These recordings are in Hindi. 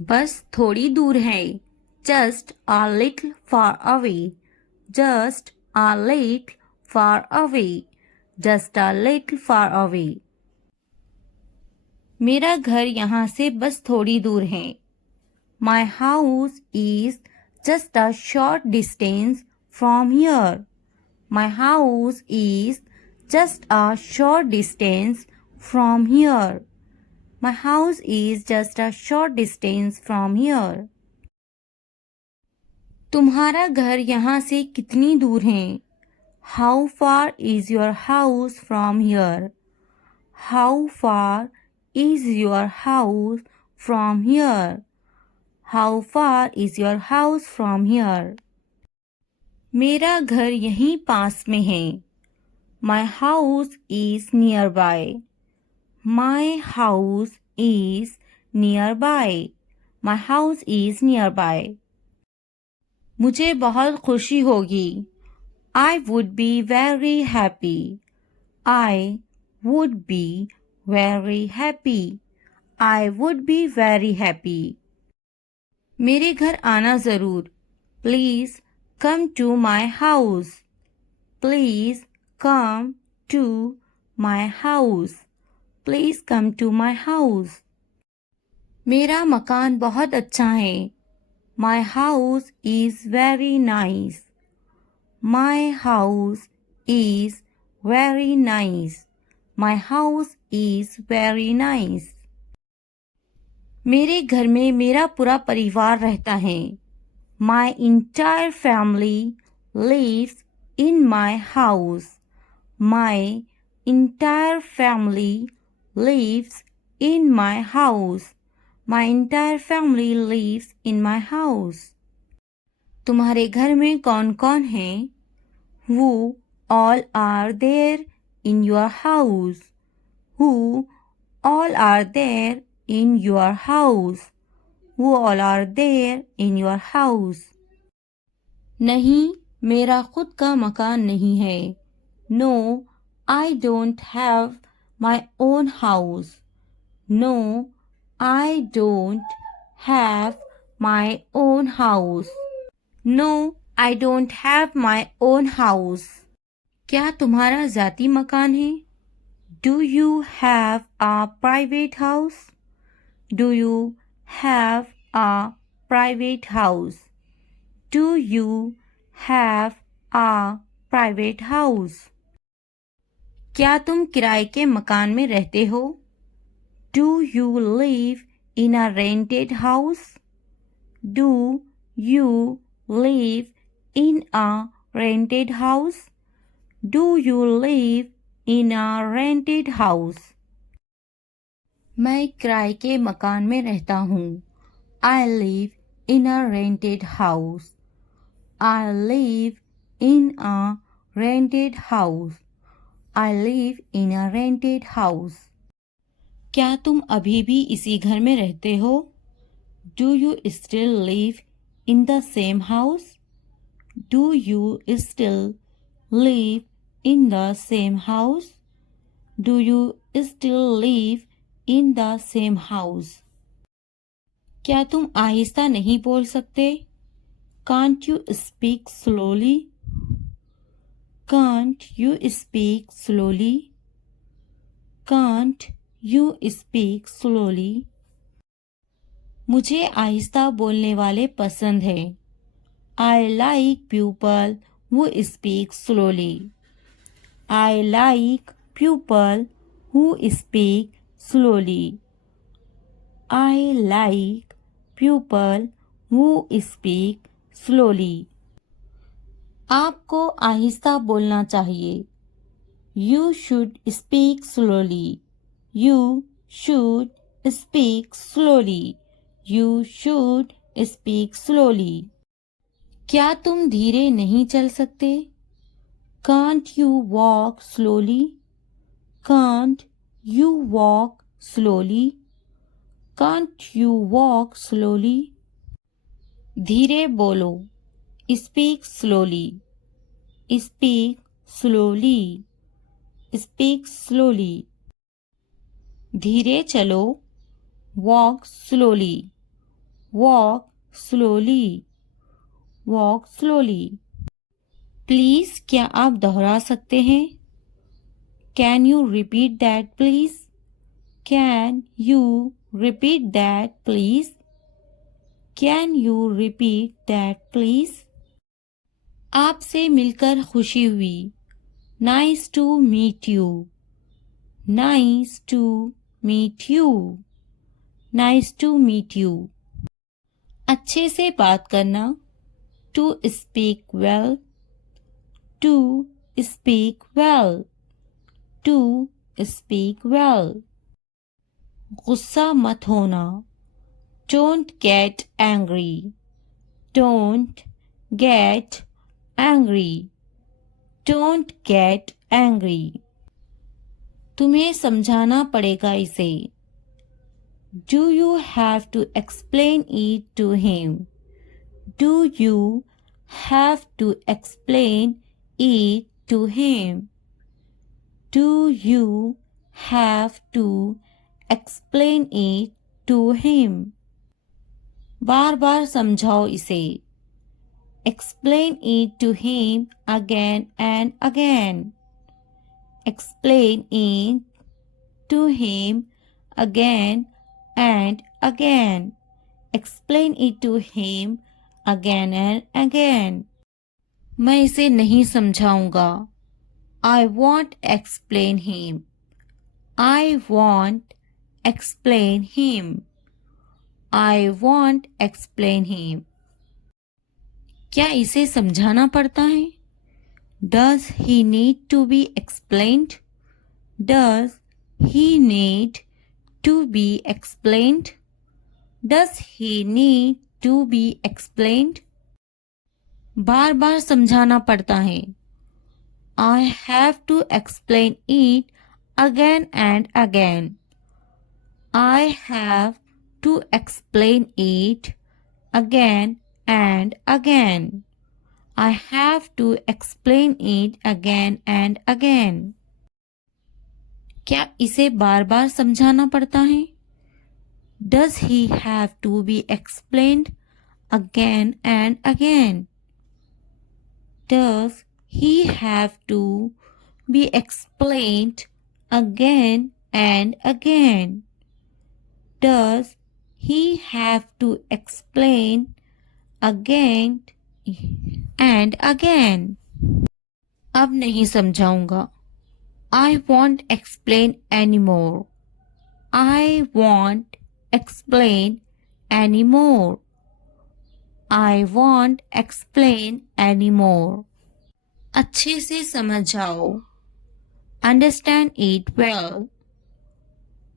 बस थोड़ी दूर है. Just a little far away. Just a little far away. Just a little far away. मेरा घर यहाँ से बस थोड़ी दूर है. My house is just a short distance from here. My house is just a short distance from here. My house is just a short distance from here. तुम्हारा घर यहाँ से कितनी दूर है? How far is your house from here? How far is your house from here? How far is your house from here? मेरा घर यहीं पास में है. My house is nearby. My house is nearby. My house is nearby. मुझे बहुत खुशी होगी. I would be very happy. I would be very happy. I would be very happy. मेरे घर आना ज़रूर. Please come to my house. Please come to my house. Please come to my house. मेरा मकान बहुत अच्छा है. My house is very nice. My house is very nice. My house is very nice. मेरे घर में मेरा पूरा परिवार रहता है. My entire family lives in my house. My entire family lives in my house. My entire family lives in my house. तुम्हारे घर में कौन कौन है? Who all are there in your house? Who all are there in your house? Who all are there in your house? नहीं, मेरा खुद का मकान नहीं है. No, I don't have my own house. No, I don't have my own house. No, I don't have my own house. क्या तुम्हारा ज़ाती मकान है? Do you have a private house? Do you have a private house? Do you have a private house? क्या तुम किराए के मकान में रहते हो? Do you live in a rented house? Do you live in a rented house? Do you live in a rented house? मैं किराए के मकान में रहता हूँ. I live in a rented house. I live in a rented house. I live in a rented house. क्या तुम अभी भी इसी घर में रहते हो? Do you still live in the same house? Do you still live in the same house? Do you still live in the same house? क्या तुम आहिस्ता नहीं बोल सकते? Can't you speak slowly? Can't you speak slowly? Can't you speak slowly? मुझे आहिस्ता बोलने वाले पसंद है. I like people who speak slowly. I like people who speak slowly. I like people who speak slowly. आपको आहिस्ता बोलना चाहिए. You should speak slowly. You should speak slowly. You should speak slowly. क्या तुम धीरे नहीं चल सकते? Can't you walk slowly? Can't you walk slowly? Can't you walk slowly? धीरे बोलो. Speak slowly. Speak slowly. Speak slowly. धीरे चलो. Walk slowly. Walk slowly. Walk slowly. Please क्या आप दोहरा सकते हैं? Can you repeat that please? Can you repeat that please? Can you repeat that please? आपसे मिलकर खुशी हुई. Nice to meet you. Nice to meet you. Nice to meet you. अच्छे से बात करना. To speak well. To speak well. To speak well. गुस्सा मत होना. Don't get angry. Don't get angry. Don't get angry. तुम्हें समझाना पड़ेगा इसे. Do you have to explain it to him? Do you have to explain it to him? Do you have to explain it to him? बार बार समझाओ इसे. Explain it to him again and again. Explain it to him again and again. Explain it to him again and again. मैं इसे नहीं समझाऊंगा. I won't explain him. I won't explain him. I won't explain him. क्या इसे समझाना पड़ता है? Does he need to be explained? Does he need to be explained? Does he need to be explained? बार बार समझाना पड़ता है. I have to explain it again and again. I have to explain it again and again. I have to explain it again and again. क्या इसे बार बार समझाना पड़ता है? Does he have to be explained again and again? Does he have to be explained again and again? Does he have to explain again and again? अब नहीं समझाऊंगा. I won't explain anymore. I won't explain anymore. I won't explain anymore. अच्छे से समझ जाओ. Understand it well.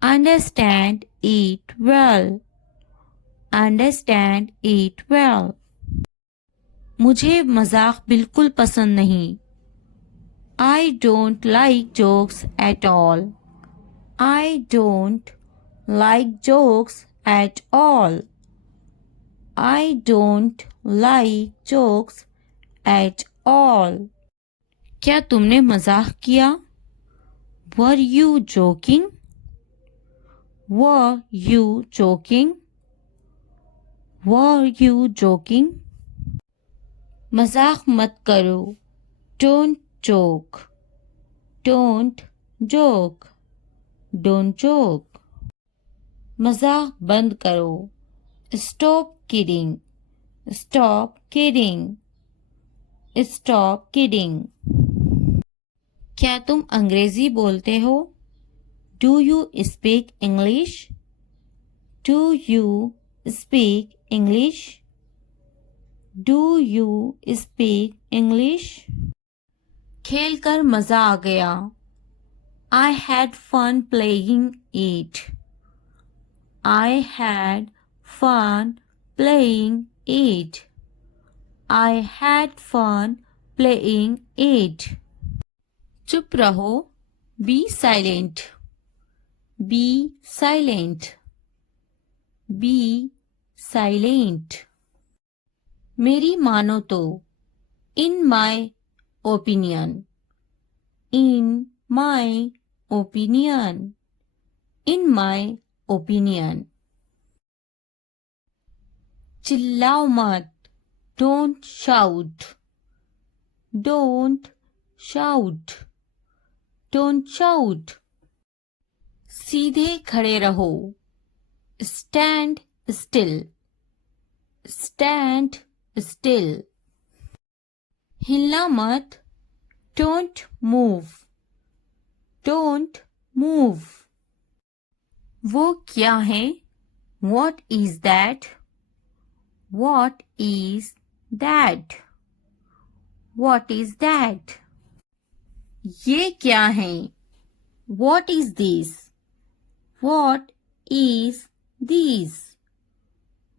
Understand it well. Understand it well. मुझे मजाक बिल्कुल पसंद नहीं. I don't like jokes at all. I don't like jokes at all. I don't like jokes at all. क्या तुमने मजाक किया? Were you joking? Were you joking? Were you joking? मजाक मत करो. Don't joke. Don't joke. Don't joke. मजाक बंद करो. Stop kidding. Stop kidding. Stop kidding. क्या तुम अंग्रेजी बोलते हो? Do you speak English? Do you speak English? Do you speak English? खेलकर मजा आ गया. I had fun playing it. I had fun playing it. I had fun playing it. चुप रहो. Be silent. Be silent. Be silent. मेरी मानो तो. In my opinion. In my opinion. In my opinion. चिल्लाओ मत. Don't shout. Don't shout. Don't shout. सीधे खड़े रहो. Stand still. Stand still. हिलना मत. Don't move. Don't move. वो क्या है? What is that? What is that? What is that? ये क्या है? What is this? What is this?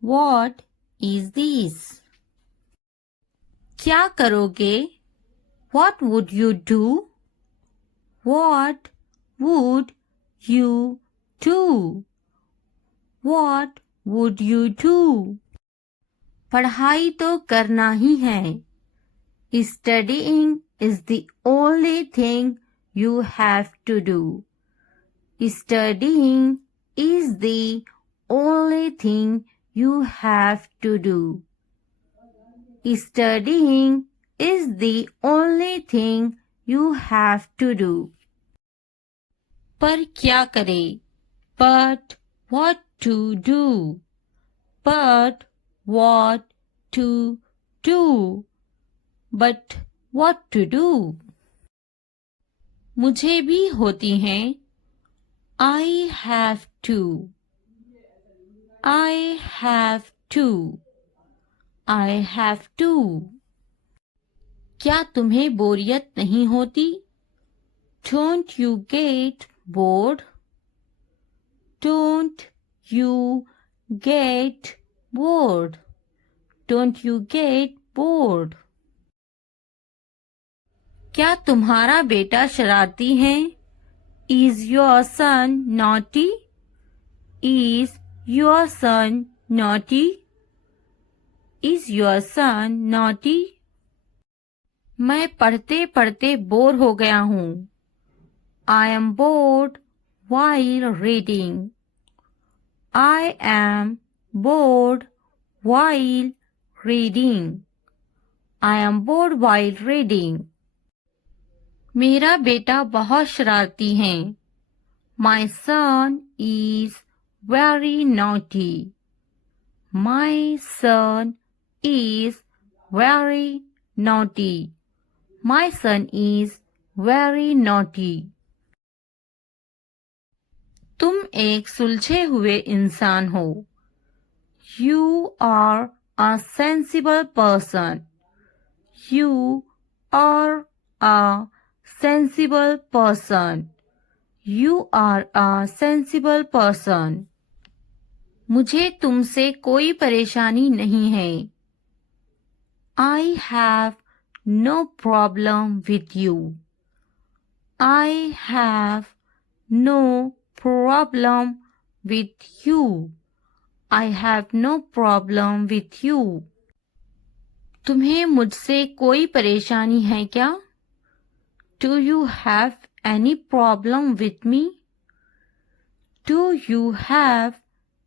What is this? क्या करोगे? What would you do? What would you do? What would you do? पढ़ाई तो करना ही है. Studying is the only thing you have to do. Studying is the only thing you have to do. Studying is the only thing you have to do. पर क्या करें? But what to do? But what to do? But what to do? मुझे भी होती हैं. I have to. I have to. I have to. क्या तुम्हें बोरियत नहीं होती? Don't you get bored? Don't you get bored? Don't you get bored? क्या तुम्हारा बेटा शरारती है? Is your son naughty? Is your son naughty? Is your son naughty? मैं पढ़ते पढ़ते बोर हो गया हूँ. I am bored while reading. I am bored while reading. I am bored while reading. मेरा बेटा बहुत शरारती है. My son is very naughty. My son is very naughty. My son is very naughty. तुम एक सुलझे हुए इंसान हो. You are a sensible person. You are a sensible person. You are a sensible person. मुझे तुमसे कोई परेशानी नहीं है. I have no problem with you. I have no problem with you. I have no problem with you. तुम्हें मुझसे कोई परेशानी है क्या? Do you have any problem with me? Do you have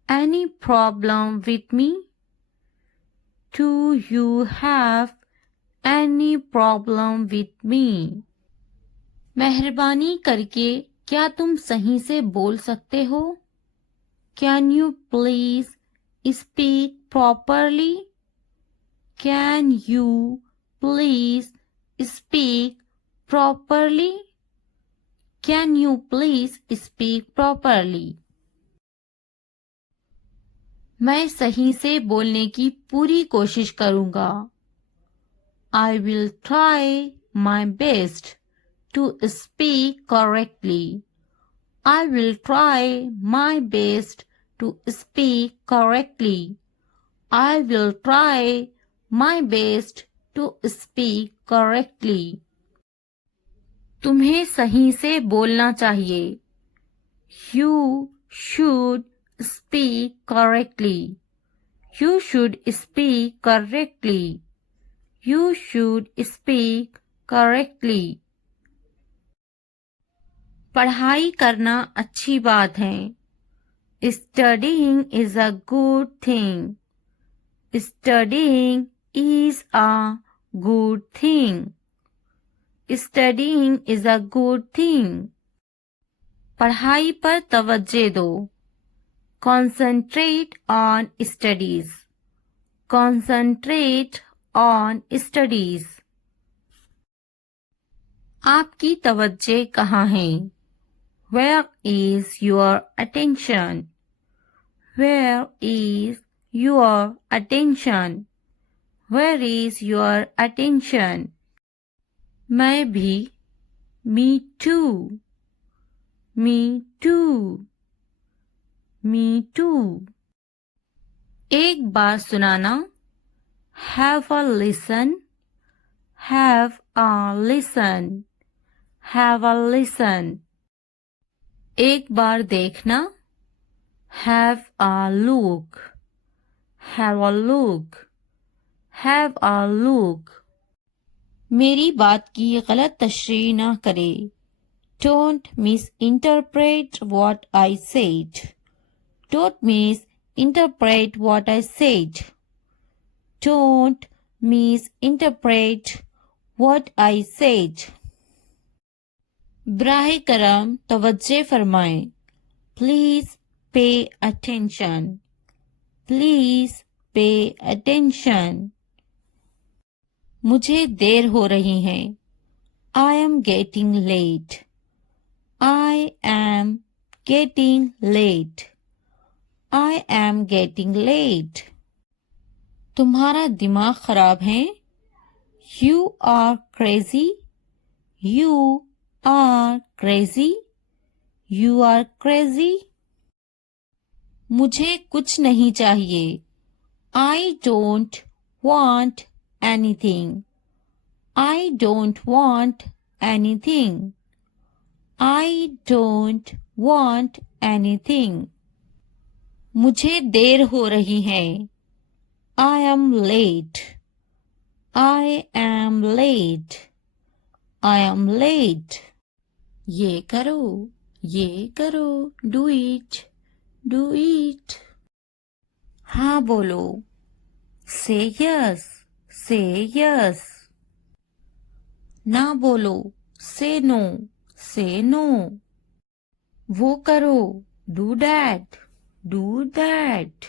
any problem with me? Do you have any problem with me? मेहरबानी करके क्या तुम सही से बोल सकते हो? Can you please speak properly? Can you please speak properly? Can you please speak properly? मैं सही से बोलने की पूरी कोशिश करूंगा. I will try my best to speak correctly. I will try my best to speak correctly. I will try my best to speak correctly. तुम्हें सही से बोलना चाहिए. You should speak correctly. You should speak correctly. You should speak correctly. पढ़ाई करना अच्छी बात है. Studying is a good thing. Studying is a good thing. Studying is a good thing. पढ़ाई पर तवज्जो दो. Concentrate on studies. Concentrate on studies. आपकी तवज्जो कहाँ है? Where is your attention? Where is your attention? Where is your attention? मैं भी. Me too. Me too. Me too. एक बार सुनाना. Have a listen. Have a listen. Have a listen. एक बार देखना. Have a look. Have a look. Have a look. मेरी बात की गलत तशरीह ना करे. Don't misinterpret what I said. Don't misinterpret what I said. Don't misinterpret what I said. बराह करम तवज्जो फरमाएं. Please pay attention. Please pay attention. मुझे देर हो रही है. I am getting late. I am getting late. I am getting late. तुम्हारा दिमाग खराब है. You are crazy. You are crazy. You are crazy. मुझे कुछ नहीं चाहिए. I don't want anything. I don't want anything. I don't want anything. मुझे देर हो रही है. I am late. I am late. I am late. ये करो. ये करो. Do it. Do it. हाँ बोलो. Say yes. Say yes. ना बोलो. Say no. Say no. वो करो. Do that. Do that.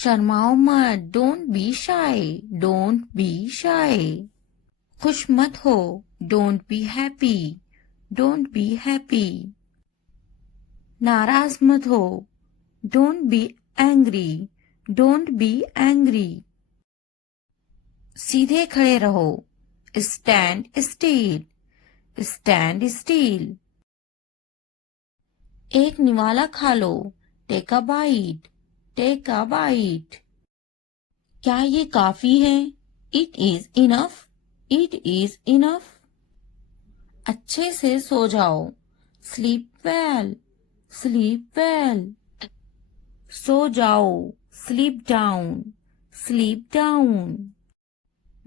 शर्माओ मत. Don't be shy. Don't be shy. खुश मत हो. Don't be happy. Don't be happy. नाराज मत हो. Don't be angry. Don't be angry. सीधे खड़े रहो. Stand still. Stand still. एक निवाला खा लो. Take a bite. Take a bite. क्या ये काफी है? It is enough. It is enough. अच्छे से सो जाओ. Sleep well. Sleep well. सो जाओ. Sleep down. Sleep down.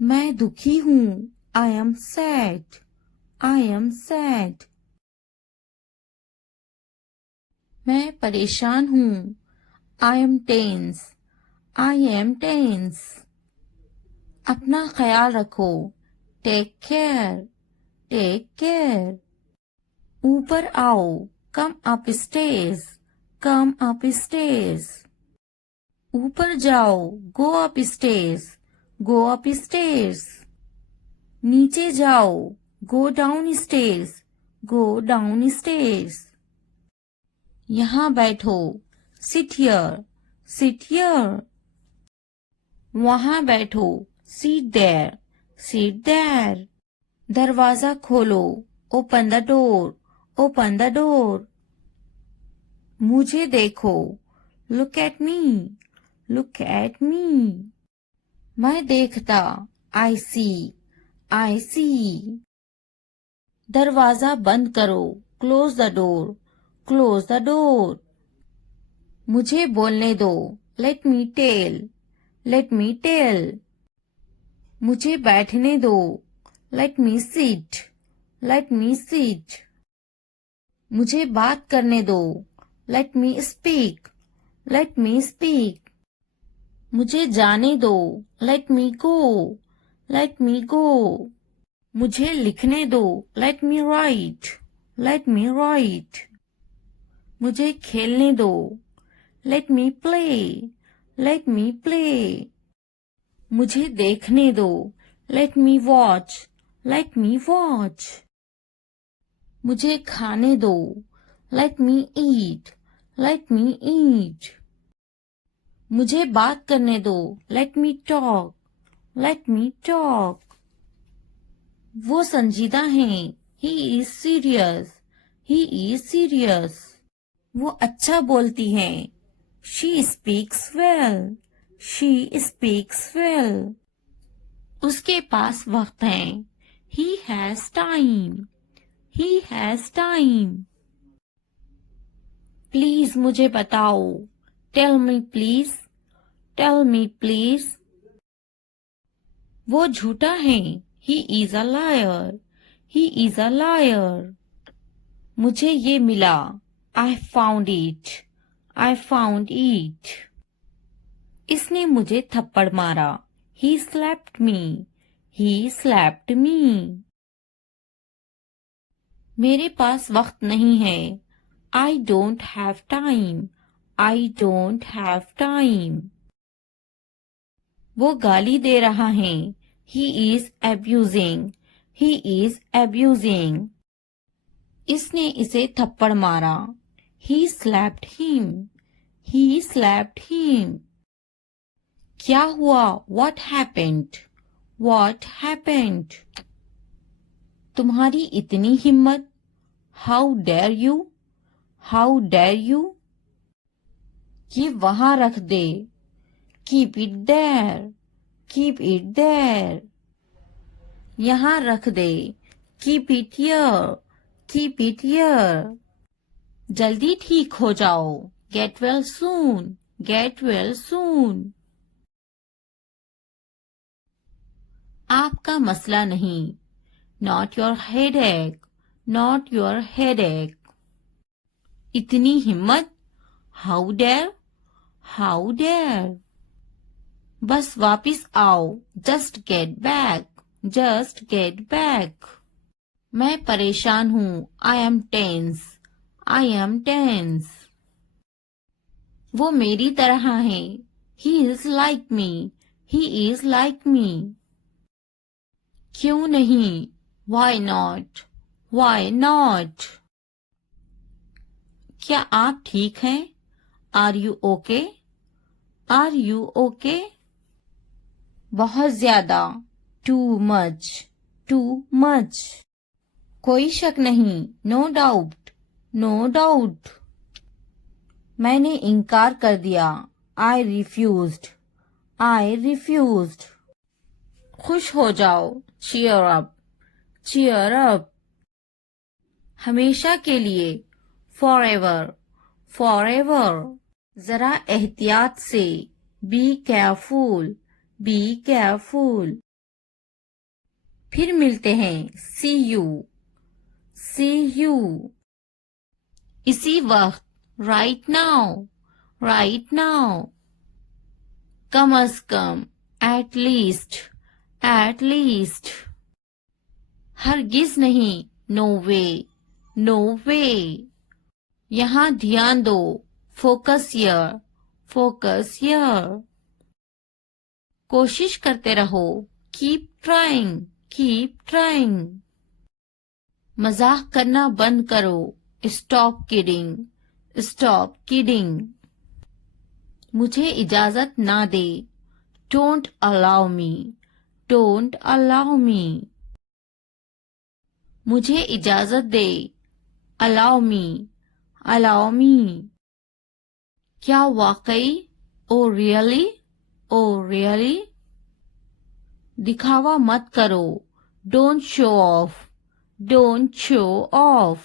मैं दुखी हूँ. I am sad. I am sad. मैं परेशान हूँ. I am tense. I am tense. अपना ख्याल रखो. Take care. Take care. ऊपर आओ. Come upstairs. Come upstairs. ऊपर जाओ. Go upstairs. Go upstairs. नीचे जाओ. Go downstairs. Go downstairs. यहाँ बैठो. Sit here. Sit here. वहाँ बैठो. Sit there. Sit there. दरवाजा खोलो. Open the door. Open the door. मुझे देखो. Look at me. Look at me. मैं देखता. I see. I see. दरवाजा बंद करो. Close the door. Close the door. मुझे बोलने दो. Let me tell. Let me tell. मुझे बैठने दो. Let me sit. Let me sit. मुझे बात करने दो. Let me speak. Let me speak. मुझे जाने दो, लेट मी गो, लेट मी गो। मुझे लिखने दो, लेट मी राइट, लेट मी राइट। मुझे खेलने दो, लेट मी प्ले, लेट मी प्ले। मुझे देखने दो, लेट मी वॉच, लेट मी वॉच। मुझे खाने दो, लेट मी ईट, लेट मी ईट। मुझे बात करने दो, let me talk, let me talk. वो संजीदा हैं, he is serious, he is serious. वो अच्छा बोलती हैं, she speaks well, she speaks well. उसके पास वक्त है, he has time, he has time. Please मुझे बताओ, tell me please, tell me please. वो झूठा है, he is a liar, he is a liar. मुझे ये मिला, I found it, I found it। इसने मुझे थप्पड़ मारा, he slapped me, he slapped me। मेरे पास वक्त नहीं है, I don't have time, I don't have time। वो गाली दे रहा है, he is abusing, he is abusing। इसने इसे थप्पड़ मारा, he slapped him, he slapped him। क्या हुआ, what happened, what happened। तुम्हारी इतनी हिम्मत, how dare you, how dare you। ये वहां रख दे, keep it there, keep it there। यहाँ रख दे, keep it here, keep it here। जल्दी ठीक हो जाओ, get well soon, get well soon। आपका मसला नहीं, not your headache, not your headache। इतनी हिम्मत, how dare, how dare। बस वापिस आओ, just get back, just get back। मैं परेशान हूँ, I am tense, I am tense। वो मेरी तरह है, he is like me, he is like me। क्यों नहीं, why not, why not। क्या आप ठीक हैं, are you okay, are you okay। बहुत ज्यादा, too much, too much। कोई शक नहीं, no doubt, no doubt। मैंने इनकार कर दिया, I refused, I refused। खुश हो जाओ, cheer up, cheer up। हमेशा के लिए, forever, forever। जरा एहतियात से, be careful, be careful। फिर मिलते हैं, see you, see you। इसी वक्त, right now, right now। Come a come, at least, at least। हरगिज नहीं, no way, no way। यहाँ ध्यान दो, focus here, focus here। कोशिश करते रहो, keep trying, keep trying। मजाक करना बंद करो, stop kidding, stop kidding। मुझे इजाजत ना दे, don't allow me, don't allow me। मुझे इजाजत दे, allow me, allow me। क्या वाकई, oh really, oh really। दिखावा मत करो, don't show off, don't show off।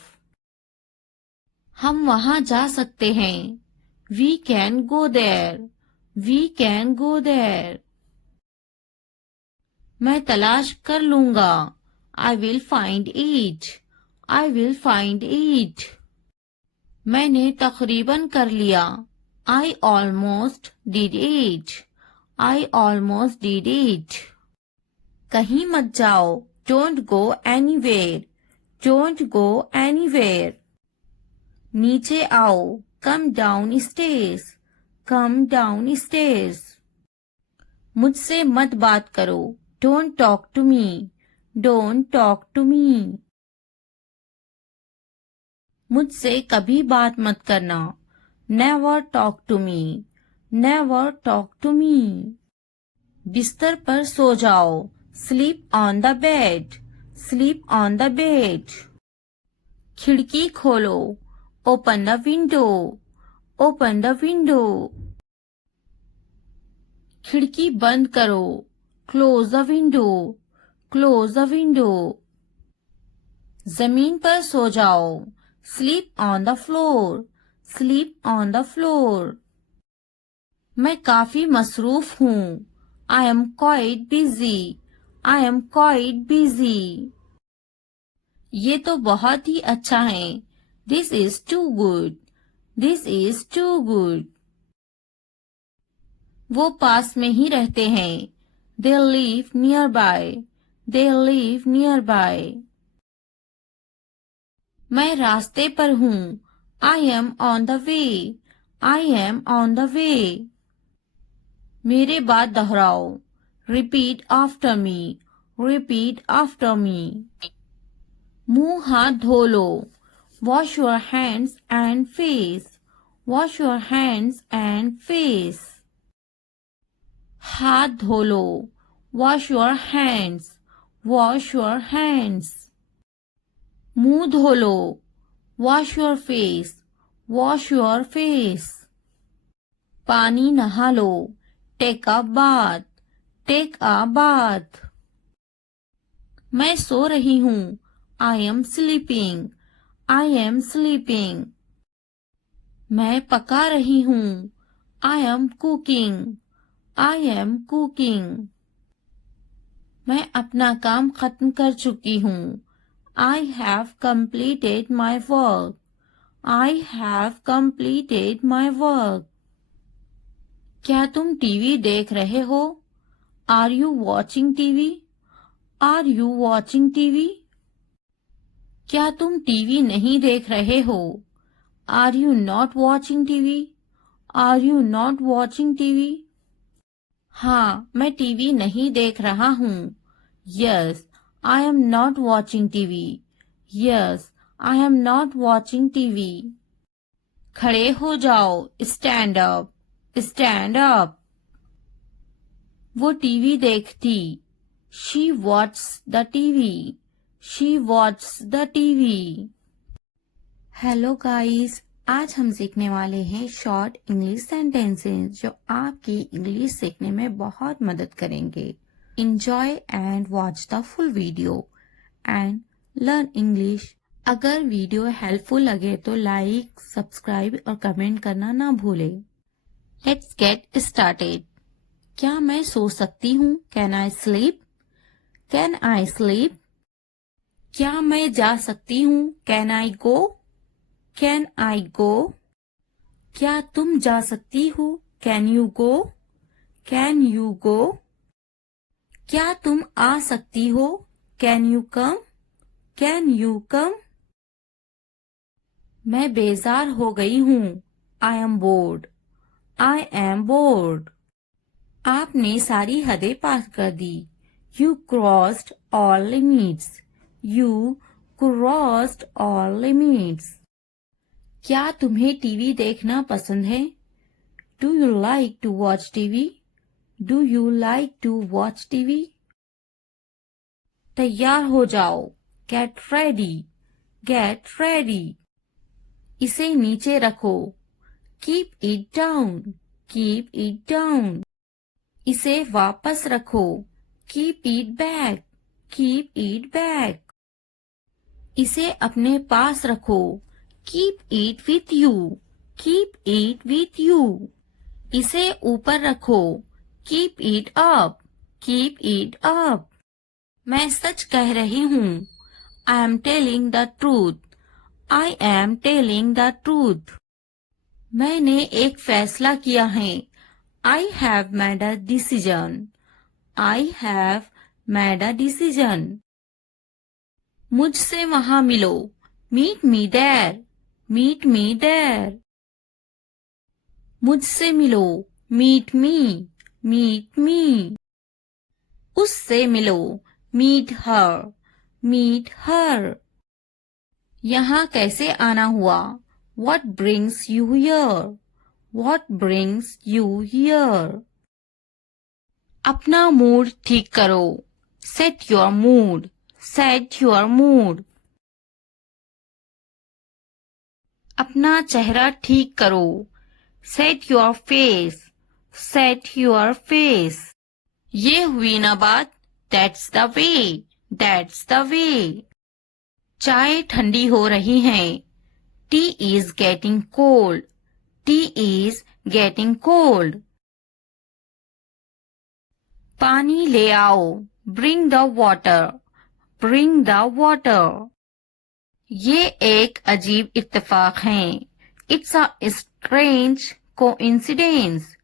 हम वहां जा सकते हैं, we can go there, we can go there। मैं तलाश कर लूंगा, I will find it, I will find it। मैंने तकरीबन कर लिया, I almost did it, I almost did it. कहीं मत जाओ. Don't go anywhere. Don't go anywhere. नीचे आओ. Come downstairs. Come downstairs. मुझसे मत बात करो. Don't talk to me. Don't talk to me. मुझसे कभी बात मत करना. Never talk to me. Never talk to me. बिस्तर पर सो जाओ. Sleep on the bed. Sleep on the bed. खिड़की खोलो. Open the window. Open the window. खिड़की बंद करो. Close the window. Close the window. जमीन पर सो जाओ. Sleep on the floor. Sleep on the floor. मैं काफी मसरूफ हूँ. I am quite busy. I am quite busy. ये तो बहुत ही अच्छा है. This is too good. This is too good. वो पास में ही रहते हैं. They live nearby. They live nearby. मैं रास्ते पर हूँ. I am on the way. I am on the way. मेरे बाद दोहराओ. Repeat after me. Repeat after me. मुंह हाथ धो लो. Wash your hands and face. Wash your hands and face. हाथ धो लो. Wash your hands. Wash your hands. मुंह धो लो. Wash your face. Wash your face. पानी नहा लो. Take a bath. Take a bath. मैं सो रही हूँ. I am sleeping. I am sleeping. मैं पका रही हूँ. I am cooking. I am cooking. मैं अपना काम खत्म कर चुकी हूँ. I have completed my work. I have completed my work. क्या तुम टीवी देख रहे हो? Are you watching TV? Are you watching TV? क्या तुम टीवी नहीं देख रहे हो? Are you not watching TV? Are you not watching TV? हाँ, मैं टीवी नहीं देख रहा हूँ. Yes, I am not watching TV. Yes, I am not watching TV. खड़े हो जाओ. Stand up. Stand up. वो टीवी देखती. She watches the TV. She watches the TV. Hello guys, आज हम सीखने वाले हैं शॉर्ट इंग्लिश सेंटेंसेस जो आपकी इंग्लिश सीखने में बहुत मदद करेंगे. Enjoy and watch the full video and learn English. अगर वीडियो हेल्पफुल लगे तो लाइक, सब्सक्राइब और कमेंट करना ना भूलें. Let's get started. क्या मैं सो सकती हूँ? Can I sleep? Can I sleep? क्या मैं जा सकती हूँ? Can I go? Can I go? क्या तुम जा सकती हो? Can you go? Can you go? क्या तुम आ सकती हो? Can you come? Can you come? मैं बेजार हो गई हूँ. I am bored. I am bored. आपने सारी हदें पार कर दी. You crossed all limits. You crossed all limits. क्या तुम्हें टीवी देखना पसंद है? Do you like to watch TV? Do you like to watch TV? तैयार हो जाओ. Get ready. Get ready. इसे नीचे रखो. Keep it down. Keep it down. इसे वापस रखो. Keep it back. Keep it back. इसे अपने पास रखो. Keep it with you. Keep it with you. इसे ऊपर रखो. Keep it up. Keep it up. मैं सच कह रही हूँ. I am telling the truth. I am telling the truth. मैंने एक फैसला किया है. I have made a decision. I have made a decision. मुझसे वहां मिलो. Meet me there. Meet me there. मुझसे मिलो. Meet me. Meet me. उससे मिलो. Meet her. Meet her. यहाँ कैसे आना हुआ? What brings you here? What brings you here? अपना मूड ठीक करो. Set your mood. Set your mood. अपना चेहरा ठीक करो. Set your face. Set your face. ये हुई ना बात. That's the way. That's the way. चाय ठंडी हो रही है. Tea is getting cold. Tea is getting cold. पानी ले आओ. Bring the water. Bring the water. ये एक अजीब इत्तेफाक है. It's a strange coincidence.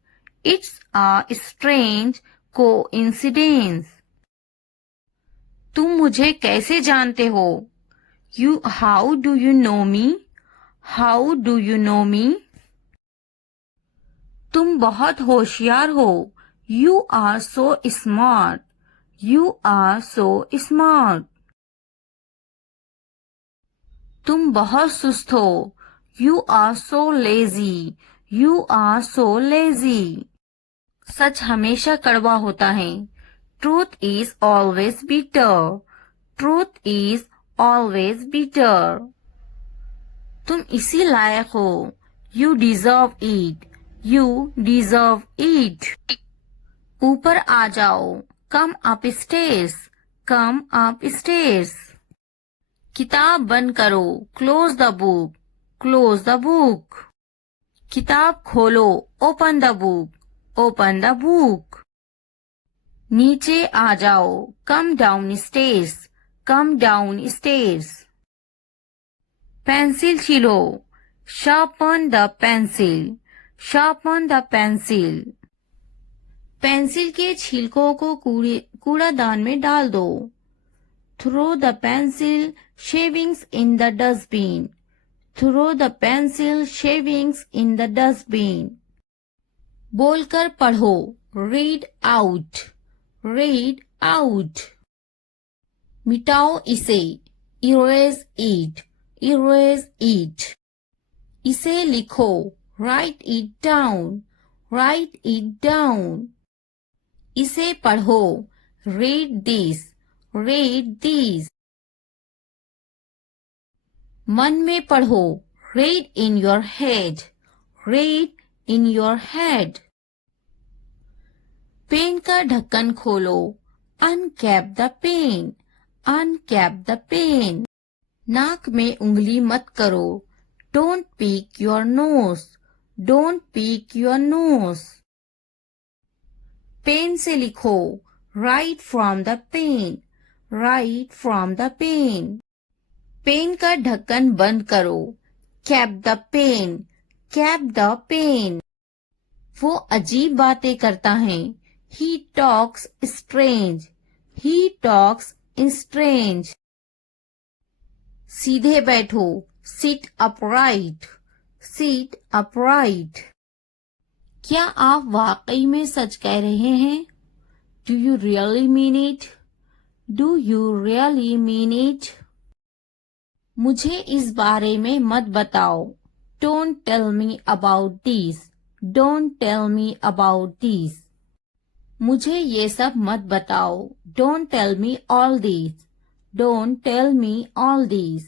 It's a strange coincidence. तुम मुझे कैसे जानते हो? How do you know me? How do you know me? तुम बहुत होशियार हो. You are so smart. You are so smart. तुम बहुत सुस्त हो. You are so lazy. You are so lazy. सच हमेशा कड़वा होता है. Truth is always bitter. Truth is always bitter. तुम इसी लायक हो. You deserve it. You deserve it. ऊपर आ जाओ. Come upstairs. Come upstairs. किताब बंद करो. Close the book. Close the book. किताब खोलो. Open the book. Open the book. नीचे आ जाओ. Come downstairs. Come downstairs. Pencil छीलो. Sharpen the pencil. Sharpen the pencil. Pencil के छिलकों को कूड़ादान में डाल दो. Throw the pencil shavings in the dustbin. Throw the pencil shavings in the dustbin. बोलकर पढ़ो. Read out. Read out. मिटाओ इसे. Erase it. Erase it. इसे लिखो. Write it down. Write it down. इसे पढ़ो. Read this. Read this. मन में पढ़ो. Read in your head. Read in your head. Pen का ढक्कन खोलो. Uncap the pen. Uncap the pen. नाक में उंगली मत करो. Don't pick your nose. Don't pick your nose. Pen से लिखो. Write from the pen. Write from the pen. Pen का ढक्कन बंद करो. Cap the pen. Cap the pen. वो अजीब बातें करता है. He talks strange. He talks strange. सीधे बैठो. Sit upright. Sit upright. क्या आप वाकई में सच कह रहे हैं? Do you really mean it? Do you really mean it? मुझे इस बारे में मत बताओ. Don't tell me about this. Don't tell me about this. मुझे ये सब मत बताओ. Don't tell me all this. Don't tell me all this.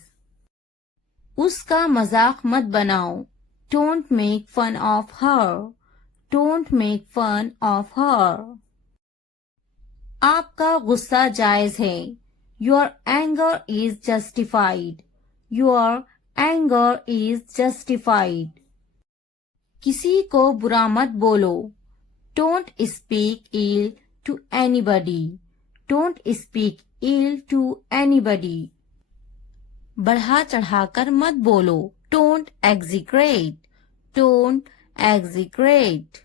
उसका मजाक मत बनाओ. Don't make fun of her. Don't make fun of her. आपका गुस्सा जायज है. Your anger is justified. Your anger is justified. किसी को बुरा मत बोलो. Don't speak ill to anybody. Don't speak ill to anybody. बढ़ा चढ़ाकर मत बोलो. Don't exaggerate. Don't exaggerate.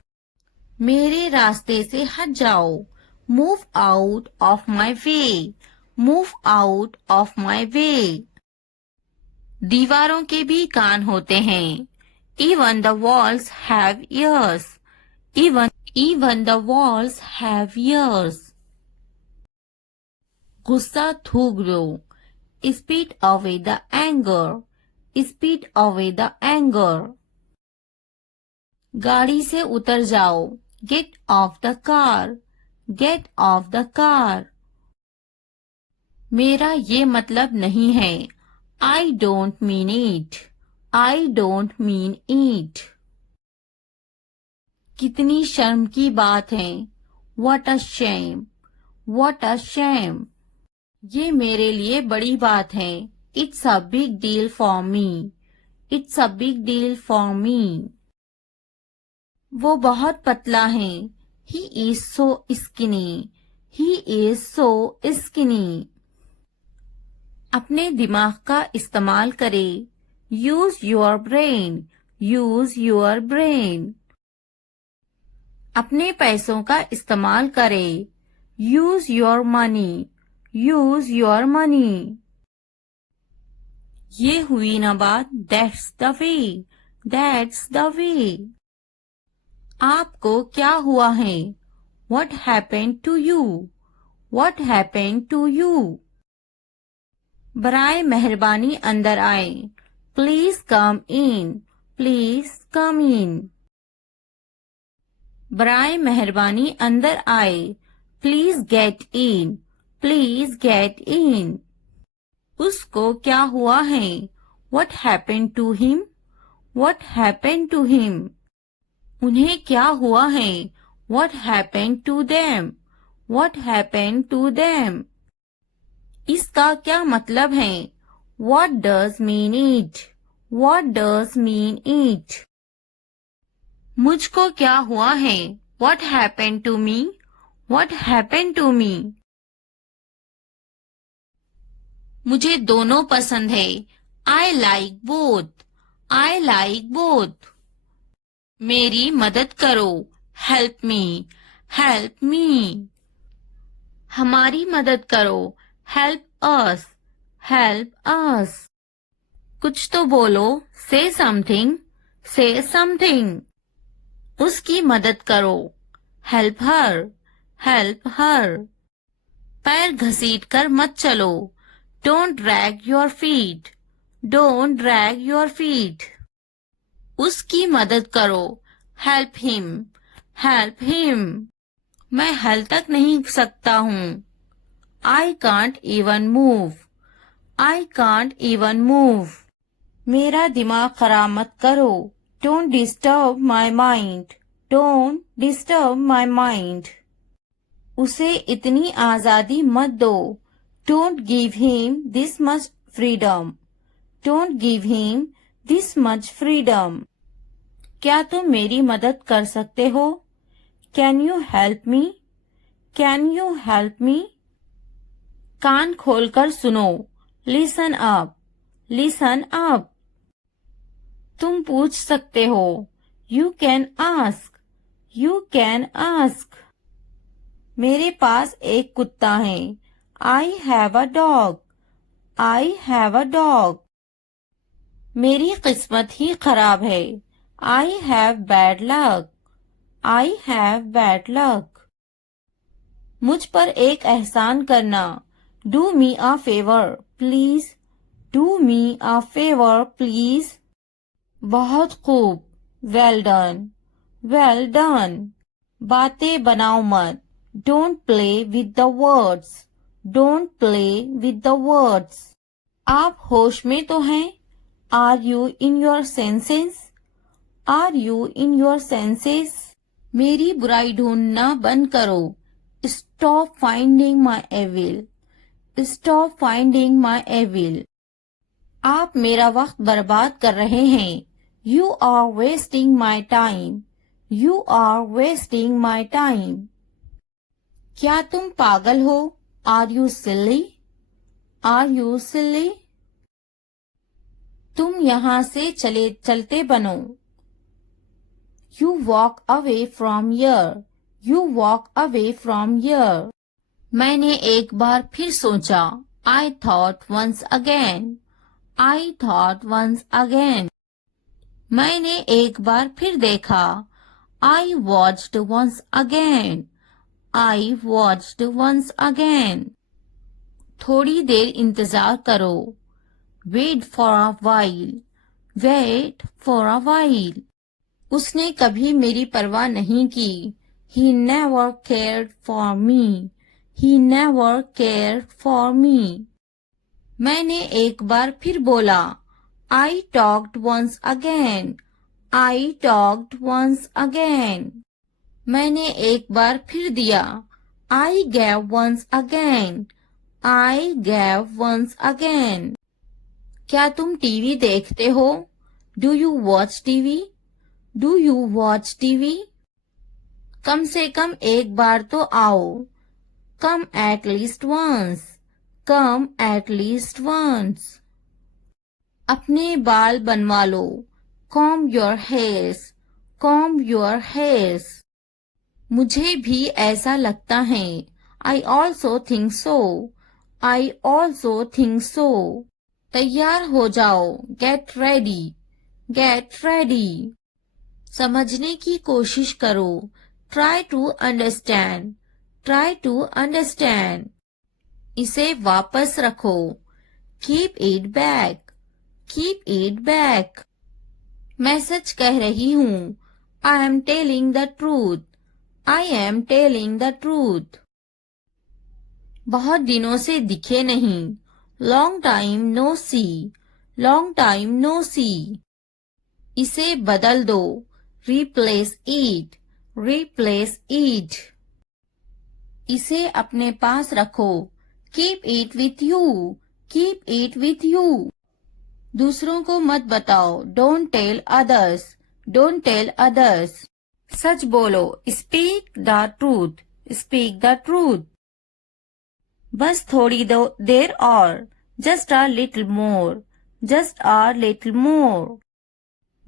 मेरे रास्ते से हट जाओ। Move out of my way. Move out of my way. दीवारों के भी कान होते हैं। Even the walls have ears. Even the walls have ears. गुस्सा थूक दो। Spit away the anger. Spit away the anger. गाड़ी से उतर जाओ। Get off the car. Get off the car. मेरा ये मतलब नहीं है। I don't mean it. I don't mean it. कितनी शर्म की बात है। What a shame. What a shame. ये मेरे लिए बड़ी बात है। It's a big deal for me. It's a big deal for me. वो बहुत पतला है। He is so skinny. He is so skinny. अपने दिमाग का इस्तेमाल करें। Use your brain. Use your brain. अपने पैसों का इस्तेमाल करें। Use your money. Use your money. ये हुई ना बात। That's the way. That's the way. आपको क्या हुआ है? What happened to you? What happened to you? बराए मेहरबानी अंदर आए। Please come in. Please come in. बराए मेहरबानी अंदर आए। Please get in. Please get in. उसको क्या हुआ है? What happened to him? What happened to him? उन्हें क्या हुआ है? What happened to them? What happened to them? इसका क्या मतलब है? What does mean it? What does mean it? मुझको क्या हुआ है? What happened to me? What happened to me? मुझे दोनों पसंद है। I like both. I like both. मेरी मदद करो। Help me. Help me. हमारी मदद करो। Help us. Help us. कुछ तो बोलो। Say something. Say something. उसकी मदद करो। Help her. Help her. पैर घसीट कर मत चलो। Don't drag your feet. Don't drag your feet. उसकी मदद करो। Help him. Help him. मैं हल तक नहीं सकता हूँ। I can't even move. I can't even move. मेरा दिमाग खराब मत करो। Don't disturb my mind. Don't disturb my mind. उसे इतनी आजादी मत दो। Don't give him this much freedom. Don't give him this much freedom. क्या तुम मेरी मदद कर सकते हो? Can you help me? Can you help me? कान खोलकर सुनो। Listen up. Listen up. तुम पूछ सकते हो। You can ask. You can ask. मेरे पास एक कुत्ता है। I have a dog. I have a dog. मेरी किस्मत ही खराब है। I have bad luck. I have bad luck. मुझ पर एक एहसान करना। Do me a favor, please. Do me a favor, please. बहुत खूब। Well done. Well done. बातें बनाओ मत। Don't play with the words. Don't play with the words. आप होश में तो हैं? Are you in your senses? Are you in your senses? मेरी बुराई ढूंढना बंद करो। Stop finding my evil. Stop finding my evil. आप मेरा वक्त बर्बाद कर रहे हैं। You are wasting my time. You are wasting my time. क्या तुम पागल हो? Are you silly? Are you silly? तुम यहाँ से चलते बनो। You walk away from here. You walk away from here. मैंने एक बार फिर सोचा. I thought once again. I thought once again. मैंने एक बार फिर देखा. I watched once again. I watched once again. थोड़ी देर इंतजार करो. Wait for a while. Wait for a while. उसने कभी मेरी परवाह नहीं की. He never cared for me. He never cared for me. मैंने एक बार फिर बोला. I talked once again. I talked once again. मैंने एक बार फिर दिया. I gave once again. I gave once again. क्या तुम टीवी देखते हो? Do you watch TV? Do you watch TV? कम से कम एक बार तो आओ. Come at least once. Come at least once. अपने बाल बनवा लो. Comb your hairs. Comb your hairs. मुझे भी ऐसा लगता है. I also think so. I also think so. तैयार हो जाओ. Get ready. Get ready. समझने की कोशिश करो. Try to understand. Try to understand. इसे वापस रखो. Keep it back. Keep it back. मैं सच कह रही हूँ. I am telling the truth. I am telling the truth. बहुत दिनों से दिखे नहीं. Long time no see. Long time no see. इसे बदल दो. Replace it. Replace it. इसे अपने पास रखो. Keep it with you. Keep it with you. दूसरों को मत बताओ. Don't tell others. Don't tell others. सच बोलो. Speak the truth. Speak the truth. बस थोड़ी देर और. Just a little more. Just a little more.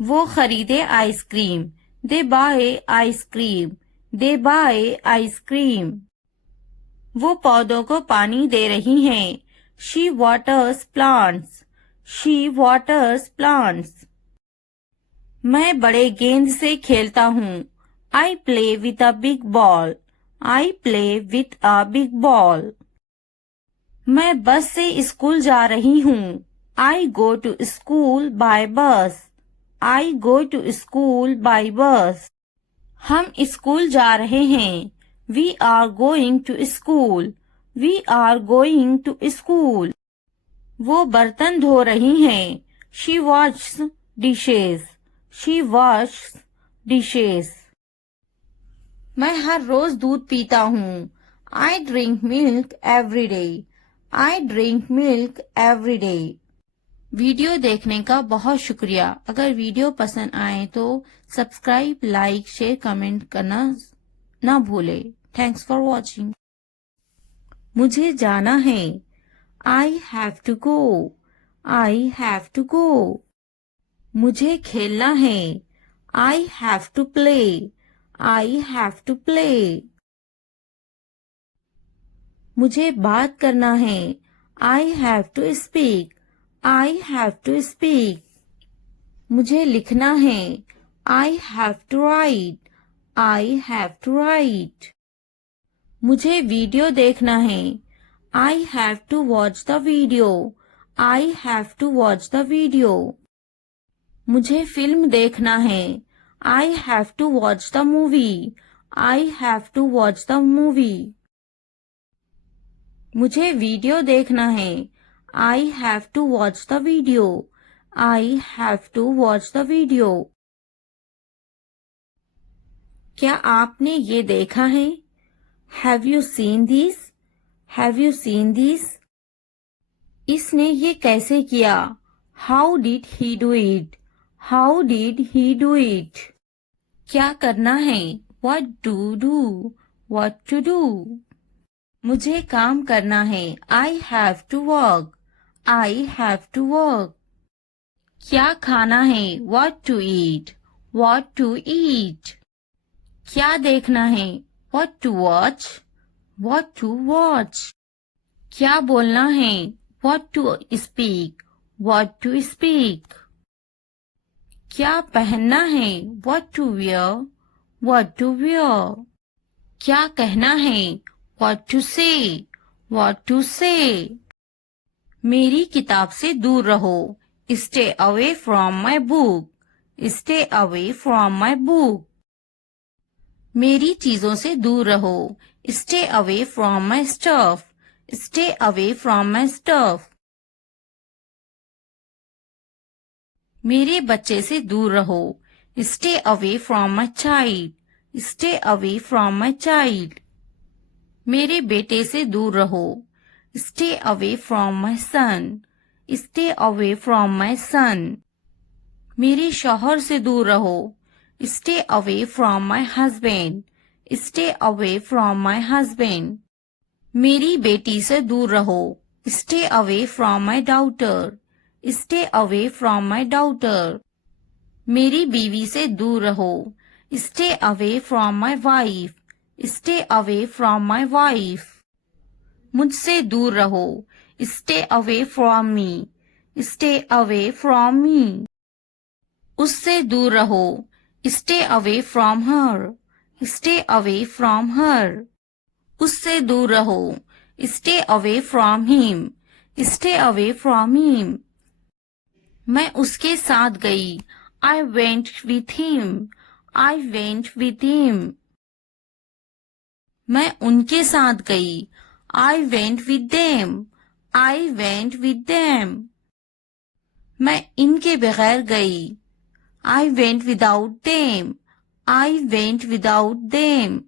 वो खरीदे ice cream. They buy ice cream. They buy ice cream. वो पौधों को पानी दे रही हैं. She waters plants. She waters plants. मैं बड़े गेंद से खेलता हूँ. I play with a big ball. I play with a big ball. मैं बस से स्कूल जा रही हूँ. I go to school by bus. I go to school by bus. हम स्कूल जा रहे हैं. We are going to school. We are going to school. वो बर्तन धो रही हैं. She washes dishes. She washes dishes. मैं हर रोज दूध पीता हूँ. I drink milk every day. I drink milk every day. Video देखने का बहुत शुक्रिया. अगर वीडियो पसंद आए तो सब्सक्राइब, लाइक, शेयर, कमेंट करना ना भूले. Thanks for watching. मुझे जाना है. I have to go. I have to go. मुझे खेलना है. I have to play. I have to play. मुझे बात करना है. I have to speak. I have to speak. मुझे लिखना है. I have to write. I have to write. मुझे वीडियो देखना है. I have to watch the video. I have to watch the video. मुझे फिल्म देखना है. I have to watch the movie. I have to watch the movie. मुझे वीडियो देखना है. I have to watch the video. I have to watch the video. क्या आपने ये देखा है? Have you seen this? Have you seen this? इसने ये कैसे किया? How did he do it? How did he do it? क्या करना है? What to do? What to do? मुझे काम करना है. I have to work. I have to work. क्या खाना है? What to eat? What to eat? क्या देखना है? What to watch? What to watch? क्या बोलना है? What to speak? What to speak? क्या पहनना है? What to wear? What to wear? क्या कहना है? What to say? What to say? मेरी किताब से दूर रहो. Stay away from my book. Stay away from my book. मेरी चीजों से दूर रहो. Stay away from my stuff. Stay away from my stuff. मेरे बच्चे से दूर रहो. Stay away from my child. Stay away from my child. मेरे बेटे से दूर रहो. Stay away from my son. Stay away from my son. मेरे शौहर से दूर रहो. Stay away from my husband. Stay away from my husband. मेरी बेटी से दूर रहो. Stay away from my daughter. Stay away from my daughter. मेरी बीवी से दूर रहो. Stay away from my wife. Stay away from my wife. मुझसे दूर रहो. Stay away from me. Stay away from me. उससे दूर रहो. Stay away from her. Stay away from her. उससे दूर रहो. Stay away from him. Stay away from him. मैं उसके साथ गई. I went with him. I went with him. मैं उनके साथ गई. I went with them. I went with them. मैं इनके बगैर गई. I went without them. I went without them.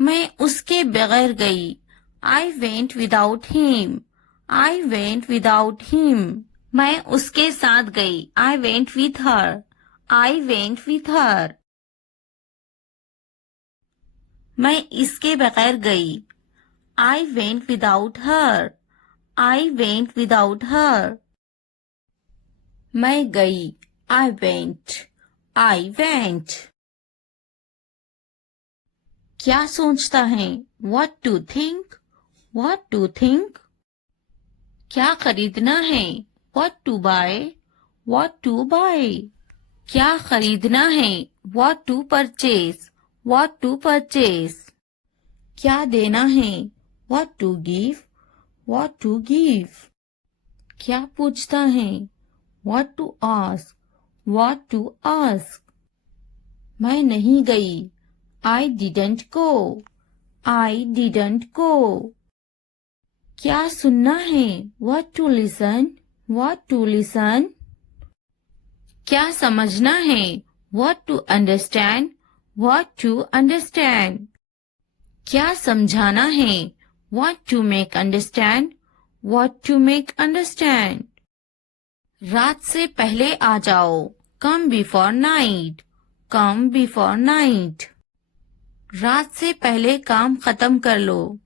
मैं उसके बगैर गई. I went without him. I went without him. मैं उसके साथ गई. I went with her. I went with her. मैं इसके बगैर गई. I went without her. I went without her. मैं गई. I went. I went. क्या सोचता है? What to think? What to think? क्या खरीदना है? What to buy? What to buy? क्या खरीदना है? What to purchase? What to purchase? क्या देना है? What to give? What to give? क्या पूछता है? What to ask? What to ask? मैं नहीं गई. I didn't go. I didn't go. क्या सुनना है? What to listen? What to listen? क्या समझना है? What to understand? What to understand? क्या समझाना है? What to make understand? What to make understand? रात से पहले आ जाओ. Come before night. Come before night. रात से पहले काम खत्म कर लो.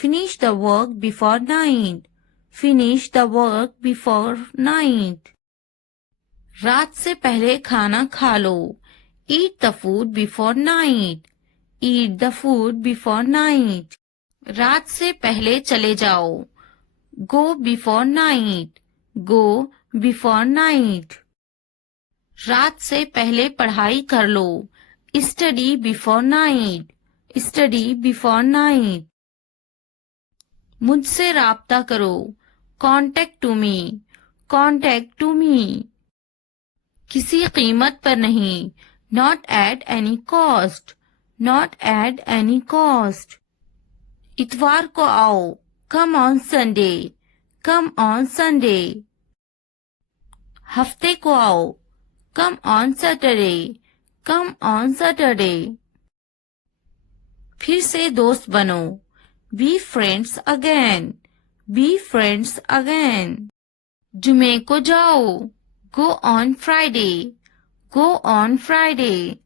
Finish the work before night. Finish the work before night. रात से पहले खाना खा लो. Eat the food before night. Eat the food before night. रात से पहले चले जाओ. Go before night. Go before night. रात से पहले पढ़ाई कर लो. Study before night. Study before night. मुझसे राब्ता करो. Contact to me. Contact to me. किसी कीमत पर नहीं. Not at any cost. Not at any cost. इतवार को आओ. Come on Sunday. Come on Sunday. हफ्ते को आओ. Come on Saturday. Come on Saturday. फिर से दोस्त बनो. Be friends again. Be friends again. जुमे को जाओ. Go on Friday. Go on Friday.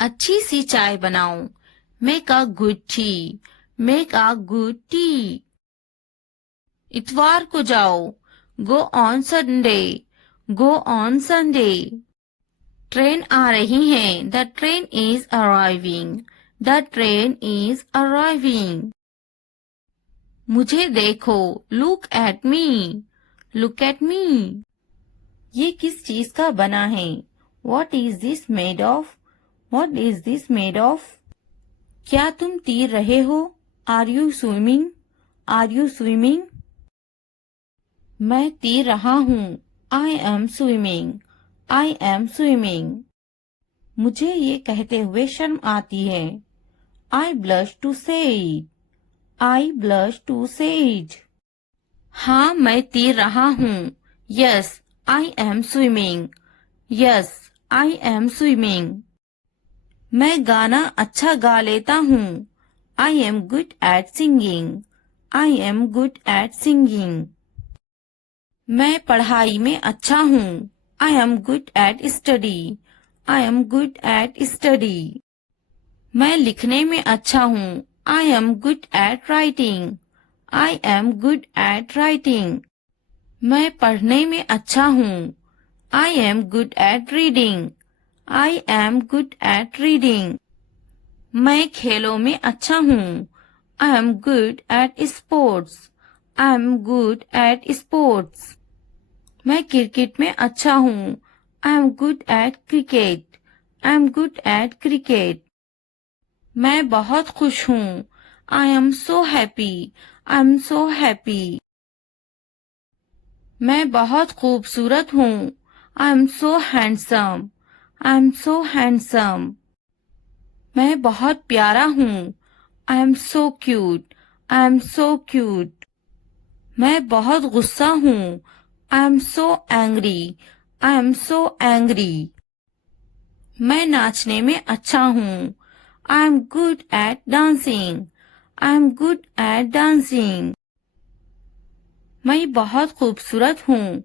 अच्छी सी चाय बनाओ. Make a good tea. Make a good tea. इतवार को जाओ. Go on Sunday. Go on Sunday. Train आ रही है। The train is arriving. The train is arriving. मुझे देखो। Look at me. Look at me. ये किस चीज का बना है? What is this made of? What is this made of? क्या तुम तैर रहे हो? Are you swimming? Are you swimming? मैं तैर रहा हूँ। I am swimming. I am swimming. मुझे ये कहते हुए शर्म आती है। I blush to say it. I blush to say it. हाँ, मैं तैर रहा हूँ। Yes, I am swimming. Yes, I am swimming. मैं गाना अच्छा गा लेता हूँ। I am good at singing. I am good at singing. मैं पढ़ाई में अच्छा हूँ। I am good at study. I am good at study. मैं लिखने में अच्छा हूँ। I am good at writing. I am good at writing. मैं पढ़ने में अच्छा हूँ। I am good at reading. I am good at reading. मैं खेलों में अच्छा हूँ। I am good at sports. I am good at sports. मैं क्रिकेट में अच्छा हूँ। I am good at cricket. I am good at cricket. मैं बहुत खुश हूँ। I am so happy. I am so happy. मैं बहुत खूबसूरत हूँ। I am so handsome. I am so handsome. मैं बहुत प्यारा हूँ। I am so cute. I am so cute. मैं बहुत गुस्सा हूँ। I am so angry. I am so angry. मैं नाचने में अच्छा हूँ। I am good at dancing. I am good at dancing. मैं बहुत खूबसूरत हूँ।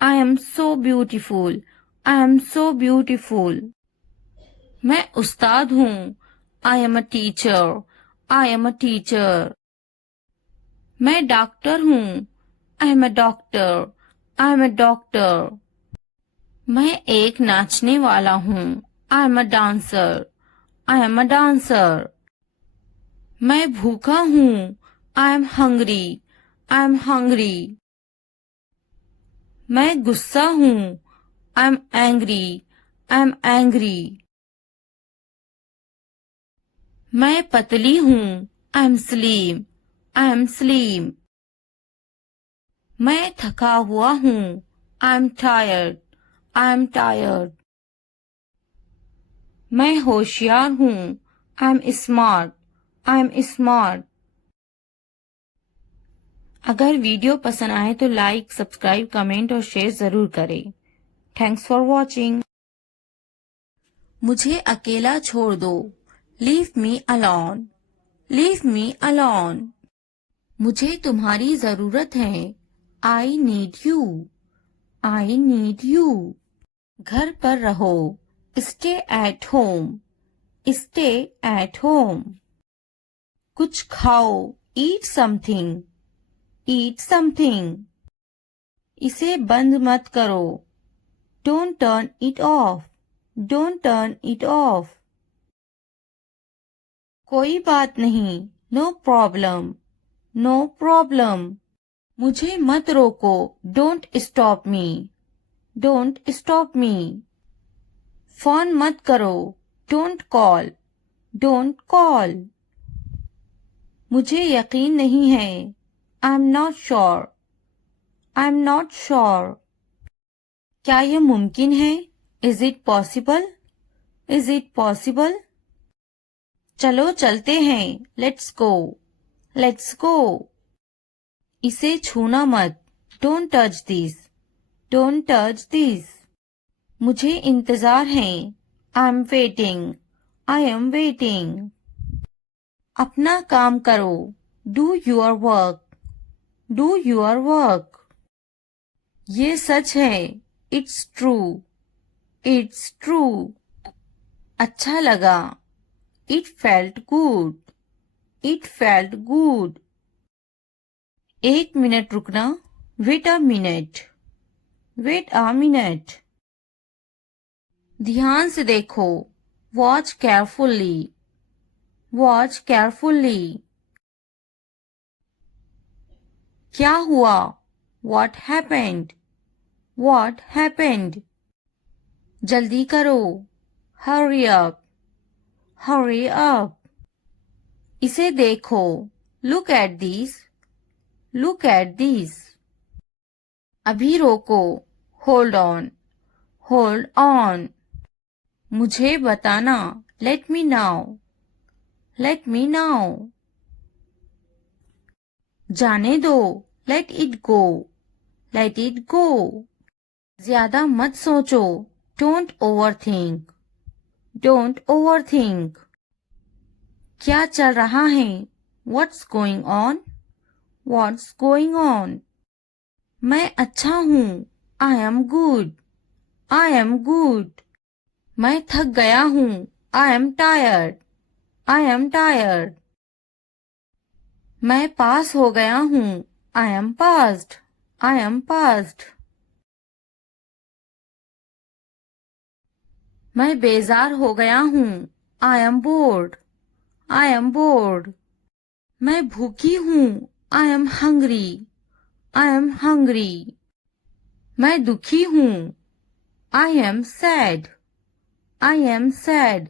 I am so beautiful. I am so beautiful. मैं उस्ताद हूँ। I am a teacher. I am a teacher. मैं डॉक्टर हूँ। I am a doctor. I am a doctor. मैं एक नाचने वाला हूँ। I am a dancer. I am a dancer. मैं भूखा हूँ। I am hungry. I am hungry. मैं गुस्सा हूँ। I am angry. I am angry. मैं पतली हूँ। I am slim. I am slim. मैं थका हुआ हूँ। I am tired. I am tired. मैं होशियार हूँ। I am smart. I am smart. अगर वीडियो पसंद आए तो लाइक, सब्सक्राइब, कमेंट और शेयर जरूर करें। Thanks for watching. मुझे अकेला छोड़ दो। Leave me alone. Leave me alone. मुझे तुम्हारी जरूरत है। I need you. I need you. घर पर रहो। Stay at home. Stay at home. कुछ खाओ। Eat something. Eat something. इसे बंद मत करो। Don't turn it off. Don't turn it off. कोई बात नहीं। No problem. No problem. मुझे मत रोको। Don't stop me. Don't stop me. Phone मत करो। Don't call. Don't call. मुझे यकीन नहीं है। I'm not sure. I'm not sure. क्या यह मुमकिन है? Is it possible? Is it possible? चलो चलते हैं। Let's go. Let's go. इसे छूना मत। Don't touch this. Don't touch this. मुझे इंतजार है। I'm waiting. I am waiting. अपना काम करो। Do your work. Do your work. ये सच है। It's true. It's true. अच्छा लगा। It felt good. It felt good. एक मिनट रुकना। Wait a minute. Wait a minute. ध्यान से देखो. Watch carefully. Watch carefully. क्या हुआ? What happened? What happened? जल्दी करो. Hurry up. Hurry up. इसे देखो. Look at this. Look at this. अभी रोको. Hold on. Hold on. मुझे बताना. Let me know. Let me know. जाने दो. Let it go. Let it go. ज्यादा मत सोचो. Don't overthink. Don't overthink. क्या चल रहा है? What's going on? What's going on? मैं अच्छा हूँ. I am good. I am good. मैं थक गया हूँ. I am tired. I am tired. मैं पास हो गया हूँ. I am passed. I am passed. मैं बेजार हो गया हूँ. I am bored. I am bored. मैं भूखी हूँ. I am hungry. I am hungry. मैं दुखी हूँ. I am sad. I am sad.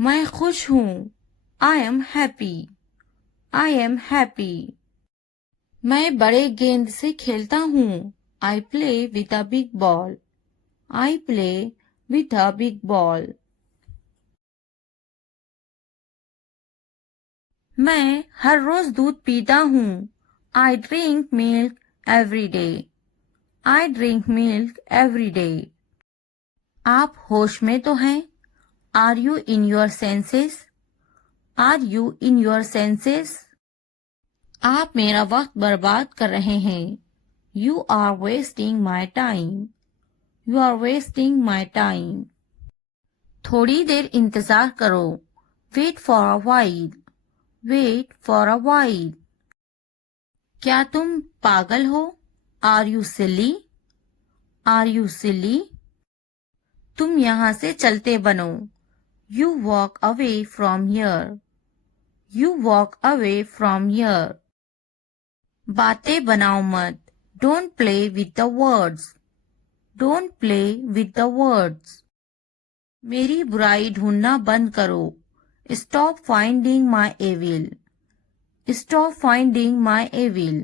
मैं खुश हूँ. I am happy. I am happy. मैं बड़े गेंद से खेलता हूँ. I play with a big ball. I play with a big ball. मैं हर रोज दूध पीता हूँ. I drink milk every day. I drink milk every day. आप होश में तो हैं? Are you in your senses? Are you in your senses? आप मेरा वक्त बर्बाद कर रहे हैं. You are wasting my time. You are wasting my time. थोड़ी देर इंतजार करो. Wait for a while. Wait for a while. क्या तुम पागल हो? Are you silly? Are you silly? तुम यहाँ से चलते बनो. You walk away from here. You walk away from here. बातें बनाओ मत. Don't play with the words. Don't play with the words. मेरी बुराई ढूंढना बंद करो. Stop finding my evil. Stop finding my evil.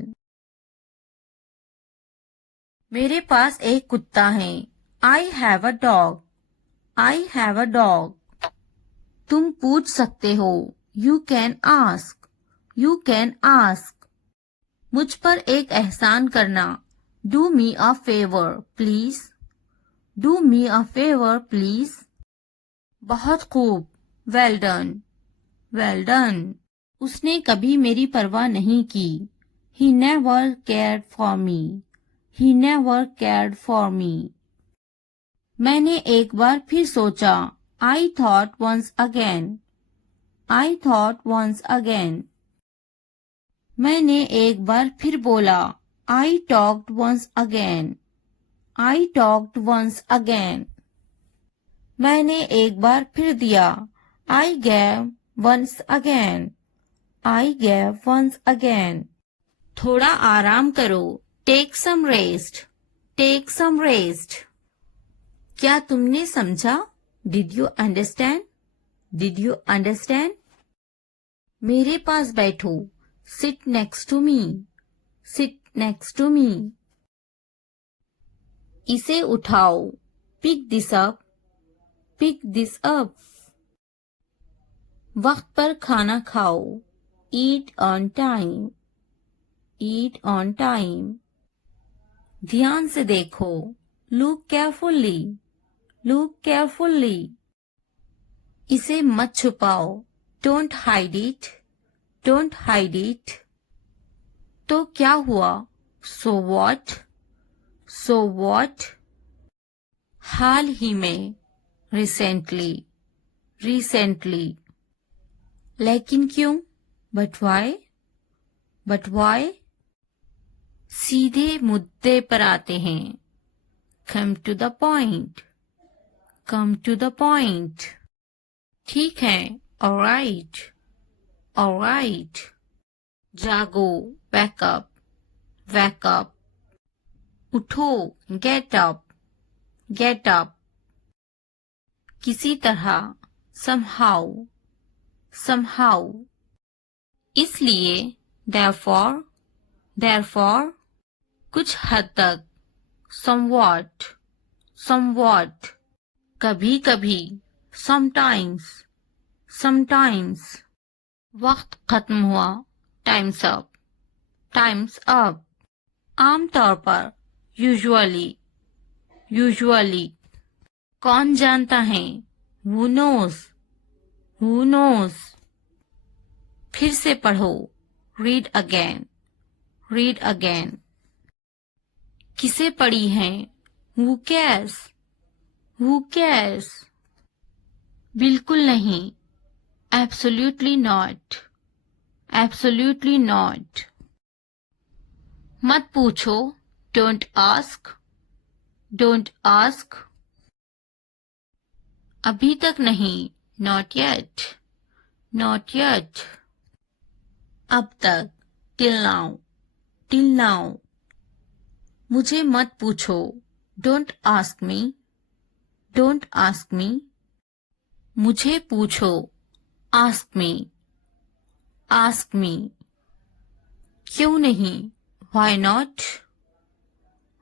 मेरे पास एक कुत्ता है. I have a dog. I have a dog. तुम पूछ सकते हो. You can ask. You can ask. मुझ पर एक एहसान करना. Do me a favor, please. Do me a favor, please. बहुत खूब. Well done. Well done. उसने कभी मेरी परवाह नहीं की. He never cared for me. He never cared for me. मैंने एक बार फिर सोचा. I thought once again. I thought once again. मैंने एक बार फिर बोला. I talked once again. I talked once again. मैंने एक बार फिर दिया. I gave once again. I gave once again. थोड़ा आराम करो. Take some rest. Take some rest. क्या तुमने समझा? Did you understand? Did you understand? मेरे पास बैठो. Sit next to me. Sit next to me. इसे उठाओ. Pick this up. Pick this up. वक्त पर खाना खाओ. Eat on time. Eat on time. ध्यान से देखो. Look carefully. Look carefully. इसे मत छुपाओ. Don't hide it. Don't hide it. तो क्या हुआ? So what? So what? हाल ही में. Recently. Recently. लेकिन क्यों? But why? But why? सीधे मुद्दे पर आते हैं. Come to the point. Come to the point. ठीक है, alright, alright. जागो, wake up, wake up. उठो, get up, get up. किसी तरह, somehow, somehow. इसलिए, therefore, therefore. कुछ हद तक, somewhat, somewhat. कभी कभी, sometimes, sometimes. वक्त खत्म हुआ, time's up, time's up. आमतौर पर, usually, usually. कौन जानता है, who knows, who knows. फिर से पढ़ो, read again, read again. किसे पढ़ी है, who cares, who cares. बिल्कुल नहीं, absolutely not, absolutely not. मत पूछो, don't ask, don't ask. अभी तक नहीं, not yet, not yet. अब तक, till now, till now. मुझे मत पूछो, don't ask me, don't ask me. मुझे पूछो, ask me, ask me. क्यों नहीं, why not,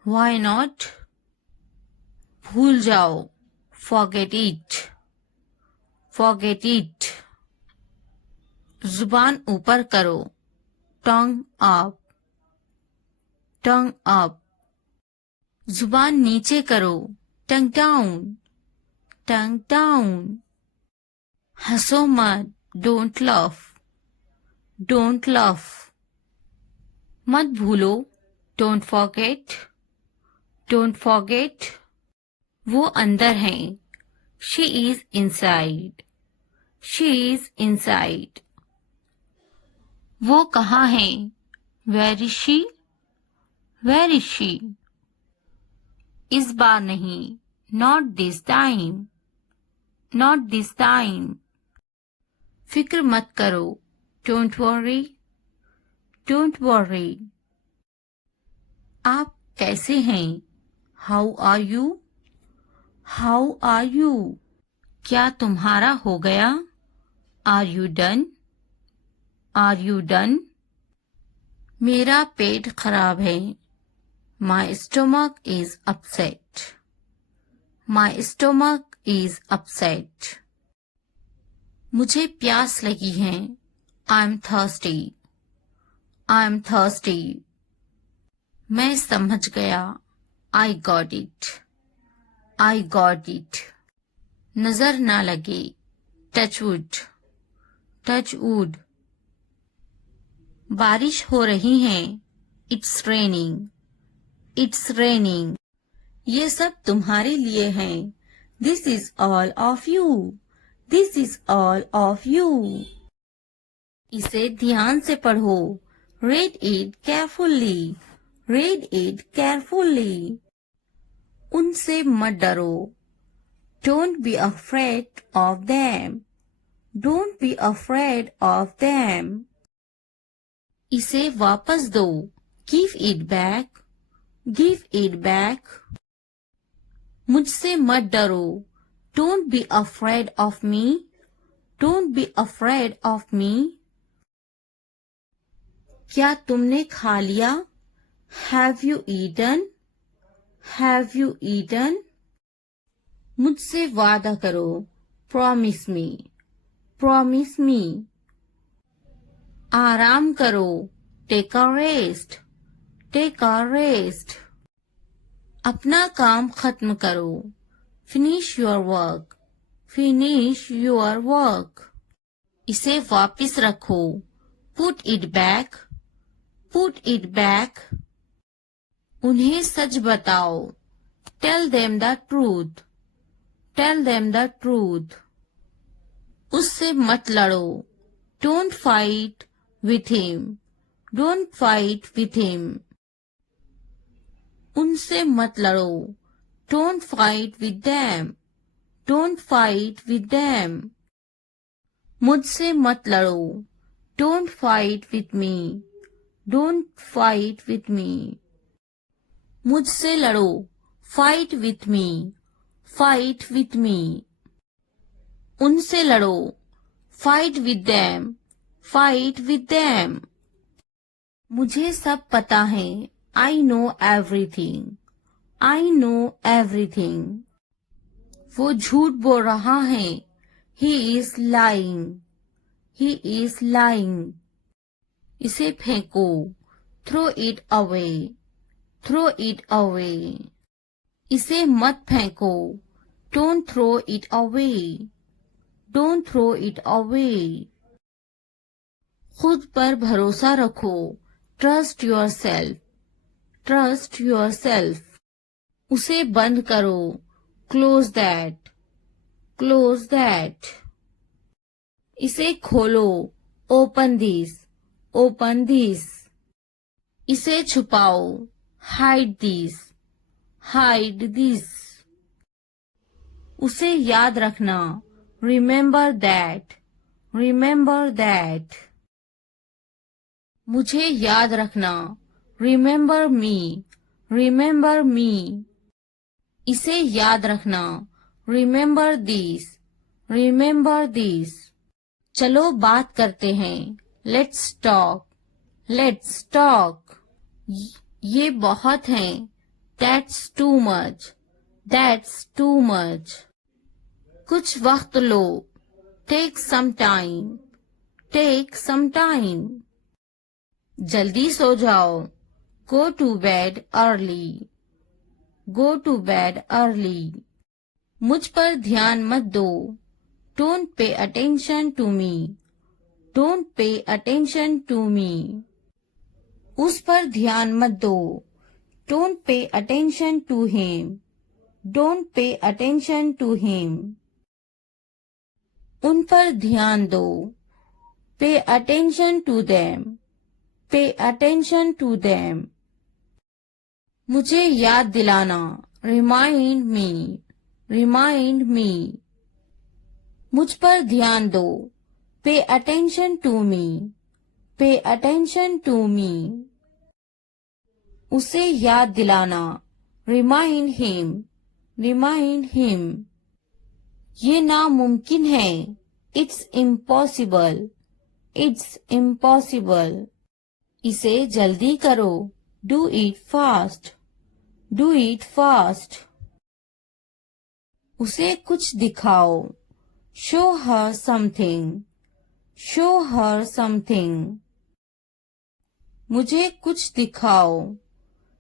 why not. भूल जाओ, forget it, forget it. जुबान ऊपर करो, tongue up, tongue up. जुबान नीचे करो, tongue down, tongue down. हंसो मत, don't laugh, don't laugh. मत भूलो, don't forget, don't forget. वो अंदर हैं, she is inside, she is inside. वो कहाँ हैं, where is she, where is she. इस बार नहीं, not this time, not this time. फिक्र मत करो, don't worry, don't worry. आप कैसे हैं, how are you, how are you. क्या तुम्हारा हो गया, are you done, are you done. मेरा पेट खराब है, my stomach is upset, my stomach is upset. मुझे प्यास लगी है, I'm thirsty, I'm thirsty. मैं समझ गया, I got it, I got it. नजर ना लगे, touch wood, touch wood. बारिश हो रही है, it's raining, it's raining. ये सब तुम्हारे लिए है, this is all of you, this is all of you. इसे ध्यान से पढ़ो, read it carefully, read it carefully. उनसे मत डरो, don't be afraid of them, don't be afraid of them. इसे वापस दो, give it back, give it back. मुझसे मत डरो, don't be afraid of me, don't be afraid of me. क्या तुमने खा लिया, have you eaten, have you eaten. मुझसे वादा करो, promise me, promise me. आराम करो, take a rest, take a rest. अपना काम खत्म करो, finish your work, finish your work. इसे वापस रखो, put it back, put it back. उन्हें सच बताओ, tell them the truth, tell them the truth. उससे मत लड़ो, don't fight with him, don't fight with him. उनसे मत लड़ो, don't fight with them, Don't fight with them. मुझसे मत लड़ो. Don't fight with me. Don't fight with me. मुझसे लड़ो. Fight with me. Fight with me. उनसे लड़ो. Fight with them. Fight with them. मुझे सब पता है. I know everything. I know everything. वो झूठ बोल रहा है. He is lying. He is lying. इसे फेंको. Throw it away. Throw it away. इसे मत फेंको. Don't throw it away. Don't throw it away. खुद पर भरोसा रखो. Trust yourself. Trust yourself. उसे बंद करो. Close that. Close that. इसे खोलो. Open this. Open this. इसे छुपाओ. Hide this. Hide this. उसे याद रखना. Remember that. Remember that. मुझे याद रखना. Remember me. Remember me. इसे याद रखना. Remember this. Remember this. चलो बात करते हैं. Let's talk. Let's talk. ये बहुत है. That's too much. That's too much. कुछ वक्त लो. Take some time. Take some time. जल्दी सो जाओ. Go to bed early. Go to bed early. मुझ पर ध्यान मत दो. Don't pay attention to me. Don't pay attention to me. उस पर ध्यान मत दो. Don't pay attention to him. Don't pay attention to him. उन पर ध्यान दो. Pay attention to them. Pay attention to them. मुझे याद दिलाना. Remind me. Remind me. मुझ पर ध्यान दो. Pay attention to me. Pay attention to me. उसे याद दिलाना. Remind him. Remind him. ये नामुमकिन है. It's impossible. It's impossible. इसे जल्दी करो. Do it fast. Do it fast. उसे कुछ दिखाओ. Show her something. Show her something. मुझे कुछ दिखाओ.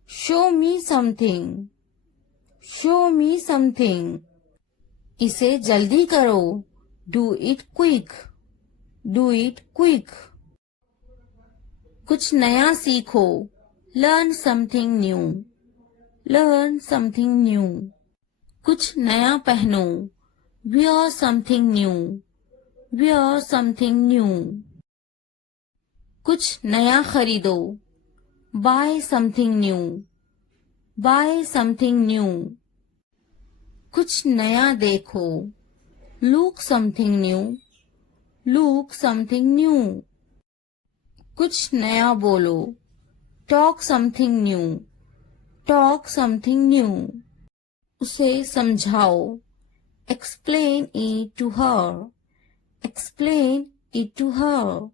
Show me something. Show me something. इसे जल्दी करो. Do it quick. Do it quick. कुछ नया सीखो. Learn something new. Learn something new. कुछ नया पहनो. Wear something new. Wear something new. कुछ नया खरीदो. Buy something new. Buy something new. कुछ नया देखो. Look something new. Look something new. कुछ नया बोलो. Talk something new. Talk something new. उसे समझाओ. Explain it to her. Explain it to her.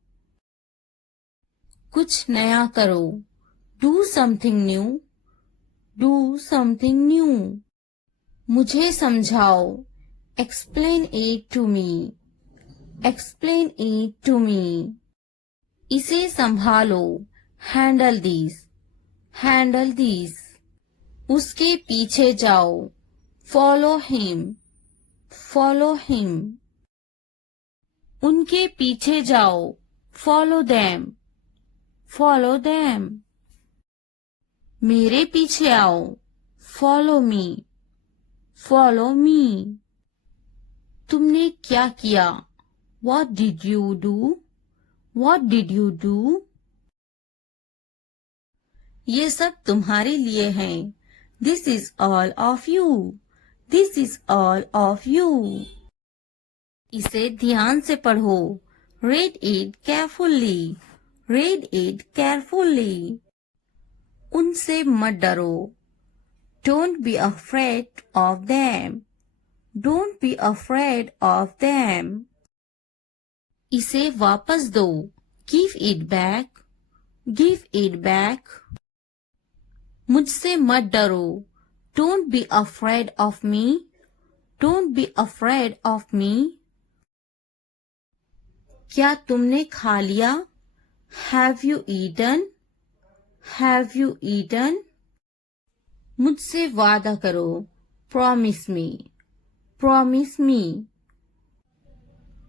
कुछ नया करो. Do something new. Do something new. मुझे समझाओ. Explain it to me. Explain it to me. इसे संभालो. Handle these. Handle these. उसके पीछे जाओ. Follow him. Follow him. उनके पीछे जाओ. Follow them. Follow them. मेरे पीछे आओ. Follow me. Follow me. तुमने क्या किया? What did you do? What did you do? ये सब तुम्हारे लिए हैं. This is all of you. This is all of you. इसे ध्यान से पढ़ो. Read it carefully. Read it carefully. उनसे मत डरो. Don't be afraid of them. Don't be afraid of them. इसे वापस दो. Give it back. Give it back. मुझसे मत डरो. Don't be afraid of me. Don't be afraid of me. क्या तुमने खा लिया? Have you eaten? Have you eaten? मुझसे वादा करो. Promise me. Promise me.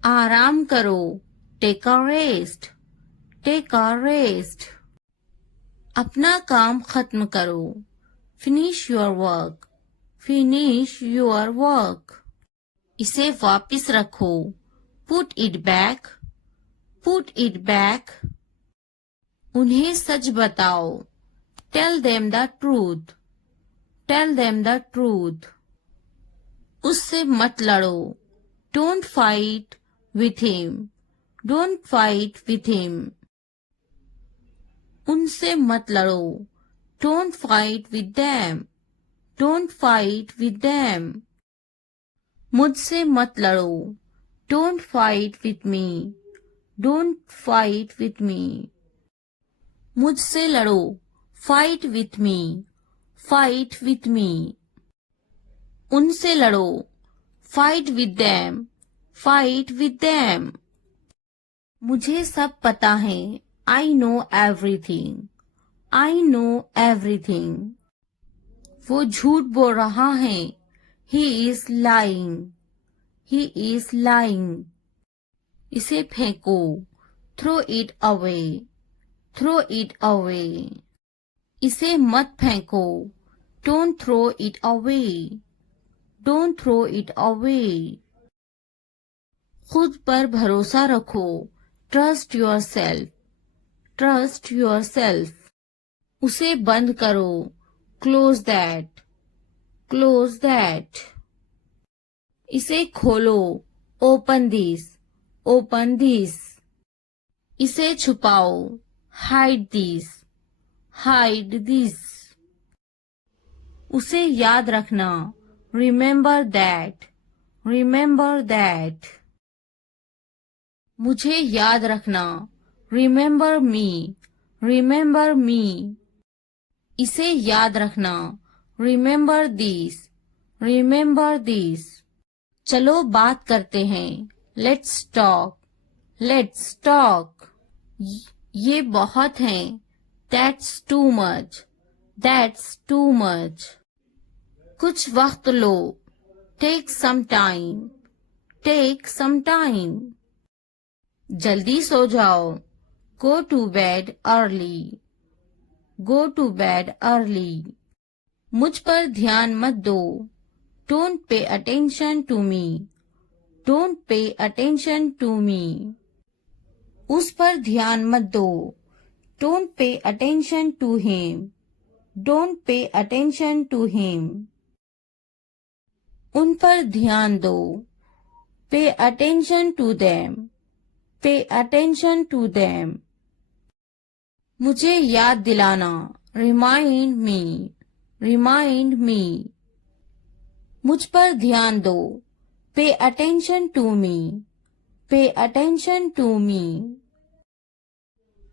आराम करो. Take a rest. Take a rest. अपना काम खत्म करो. Finish your work. Finish your work. इसे वापस रखो. Put it back. Put it back. उन्हें सच बताओ. Tell them the truth. Tell them the truth. उससे मत लड़ो. Don't fight with him. Don't fight with him. उनसे मत लड़ो. Don't fight with them. Don't fight with them. मुझसे मत लड़ो. Don't fight with me. Don't fight with me. मुझसे लड़ो. Fight with me. Fight with me. उनसे लड़ो. Fight with them. Fight with them. मुझे सब पता है. I know everything. I know everything. वो झूठ बोल रहा है. He is lying. He is lying. इसे फेंको. Throw it away. Throw it away. इसे मत फेंको. Don't throw it away. Don't throw it away. खुद पर भरोसा रखो. Trust yourself. Trust yourself. उसे बंद करो. Close that. Close that. इसे खोलो. Open this. Open this. इसे छुपाओ. Hide this. Hide this. उसे याद रखना. Remember that. Remember that. मुझे याद रखना. Remember me. Remember me. इसे याद रखना. Remember this. Remember this. चलो बात करते हैं. Let's talk. Let's talk. ये बहुत है. That's too much. That's too much. कुछ वक्त लो. Take some time. Take some time. जल्दी सो जाओ. Go to bed early. Go to bed early. मुझ पर ध्यान मत दो. Don't pay attention to me. Don't pay attention to me. उस पर ध्यान मत दो. Don't pay attention to him. Don't pay attention to him. उन पर ध्यान दो. Pay attention to them. Pay attention to them. मुझे याद दिलाना. Remind me. Remind me. मुझ पर ध्यान दो. Pay attention to me. Pay attention to me.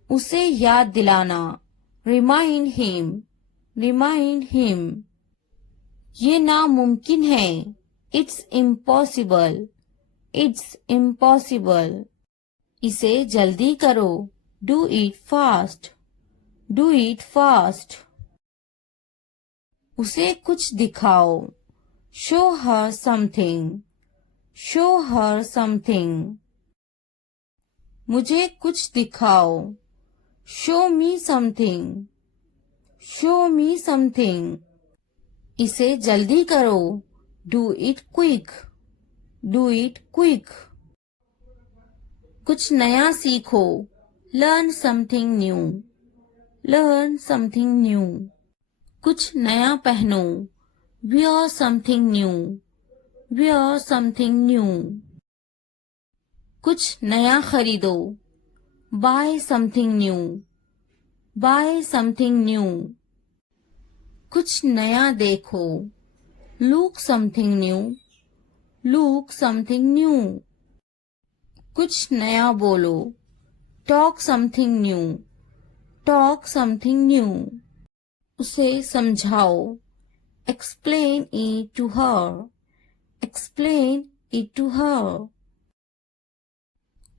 उसे याद दिलाना. Remind him. Remind him. ये नामुमकिन है. It's impossible. It's impossible. इसे जल्दी करो. Do it fast. Do it fast. उसे कुछ दिखाओ. Show her something. Show her something. मुझे कुछ दिखाओ. Show me something. Show me something. इसे जल्दी करो. Do it quick. Do it quick. कुछ नया सीखो. Learn something new. Learn something new. कुछ नया पहनो. wear something new, wear something new. कुछ नया खरीदो, buy something new, buy something new. कुछ नया देखो, look something new, look something new. कुछ नया बोलो, talk something new, talk something new. उसे समझाओ, explain it to her, explain it to her.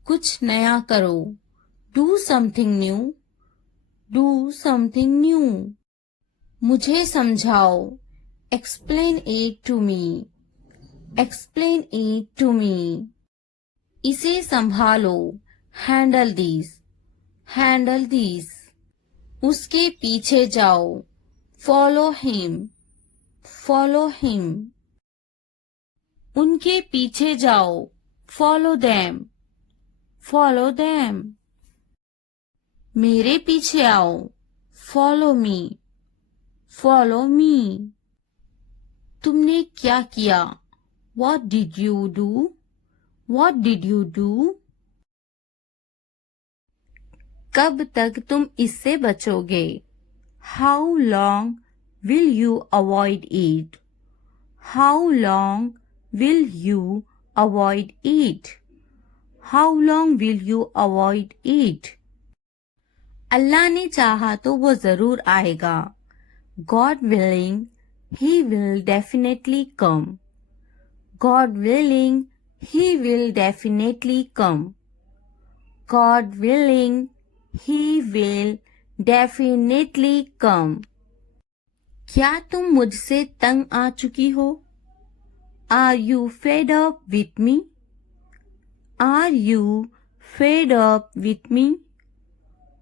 कुछ नया करो, do something new, do something new. मुझे समझाओ, explain it to me, explain it to me. इसे संभालो, handle this, handle this. उसके पीछे जाओ, follow him, follow him. उनके पीछे जाओ, follow them, follow them. मेरे पीछे आओ, follow me, follow me. तुमने क्या किया, what did you do, what did you do. कब तक तुम इससे बचोगे, how long will you avoid it, how long will you avoid it, how long will you avoid it. अल्लाह ने चाहा तो वो जरूर आएगा, God willing, he will definitely come, God willing, he will definitely come, God willing, he will definitely come. क्या तुम मुझसे तंग आ चुकी हो, Are you fed up with me, Are you fed up with me,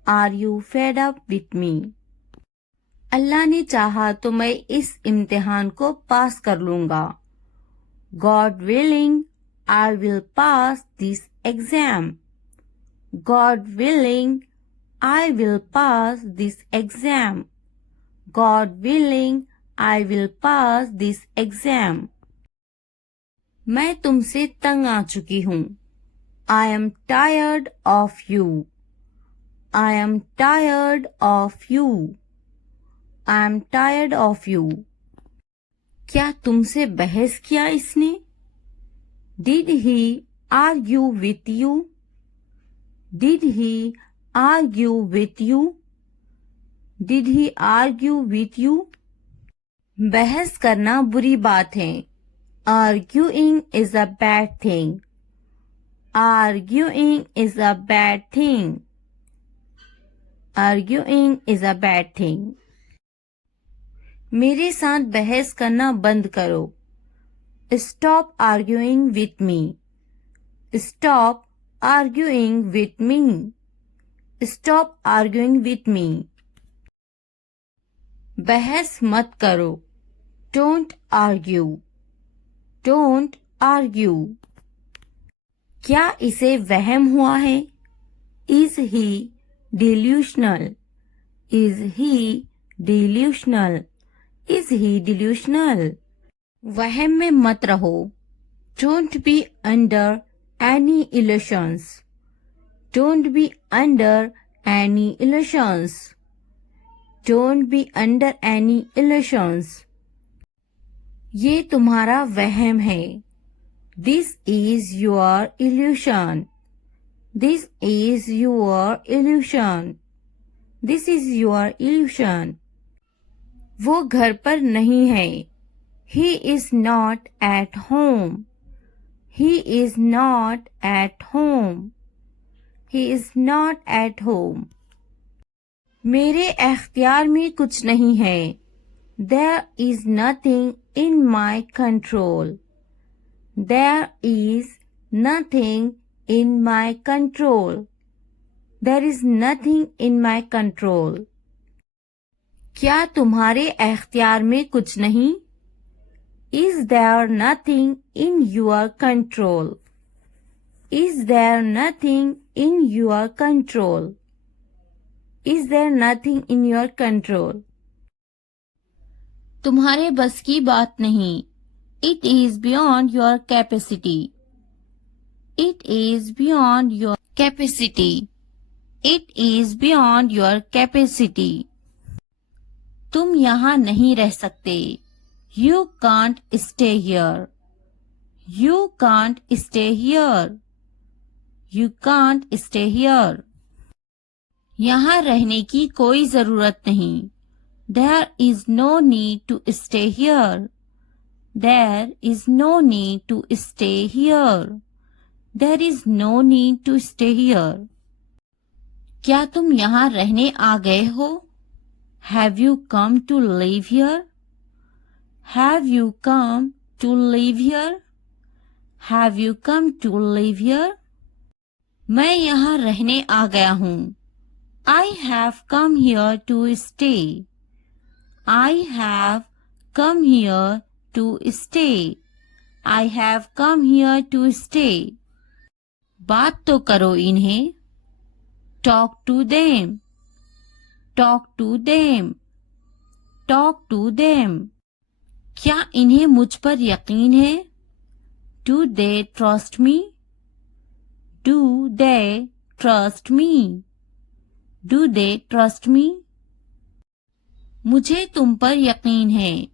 Are you fed up with me. अल्लाह ने चाहा तो मैं इस इम्तिहान को पास कर लूंगा, God willing, I will pass this exam, God willing, I will pass this exam, God willing, I will pass this exam. मैं तुमसे तंग आ चुकी हूँ, I am tired of you, I am tired of you, I am tired of you. क्या तुमसे बहस किया इसने, Did he argue with you, Did he argue with you, Did he argue with you. बहस करना बुरी बात है, Arguing is a bad thing, Arguing is a bad thing, Arguing is a bad thing. मेरे साथ बहस करना बंद करो, Stop arguing with me, Stop arguing with me, Stop arguing with me. बहस मत करो, Don't argue, Don't argue. क्या इसे वहम हुआ है, Is he delusional, Is he delusional, Is he delusional. वहम में मत रहो, Don't be under any illusions, Don't be under any illusions, Don't be under any illusions. ये तुम्हारा वहम है, This is your illusion, This is your illusion, This is your illusion. वो घर पर नहीं है, He is not at home, He is not at home, He is not at home. मेरे एख्तियार में कुछ नहीं है, There is nothing in my control, There is nothing in my control, There is nothing in my control. क्या तुम्हारे एख्तियार में कुछ नहीं, Is there nothing in your control, Is there nothing in your control, Is there nothing in your control. तुम्हारे बस की बात नहीं. It is beyond your capacity. It is beyond your capacity. It is beyond your capacity. तुम यहाँ नहीं रह सकते. You can't stay here. You can't stay here. You can't stay here. यहाँ रहने की कोई जरूरत नहीं. There is no need to stay here. There is no need to stay here. There is no need to stay here. क्या तुम यहाँ रहने आ गए हो? Have you come to live here? Have you come to live here? Have you come to live here? मैं यहाँ रहने आ गया हूँ. I have come here to stay. I have come here to stay. I have come here to stay. बात तो करो इन्हें. Talk to them. Talk to them. Talk to them. क्या इन्हें मुझ पर यकीन है? Do they trust me? Do they trust me? Do they trust me? मुझे तुम पर यकीन है.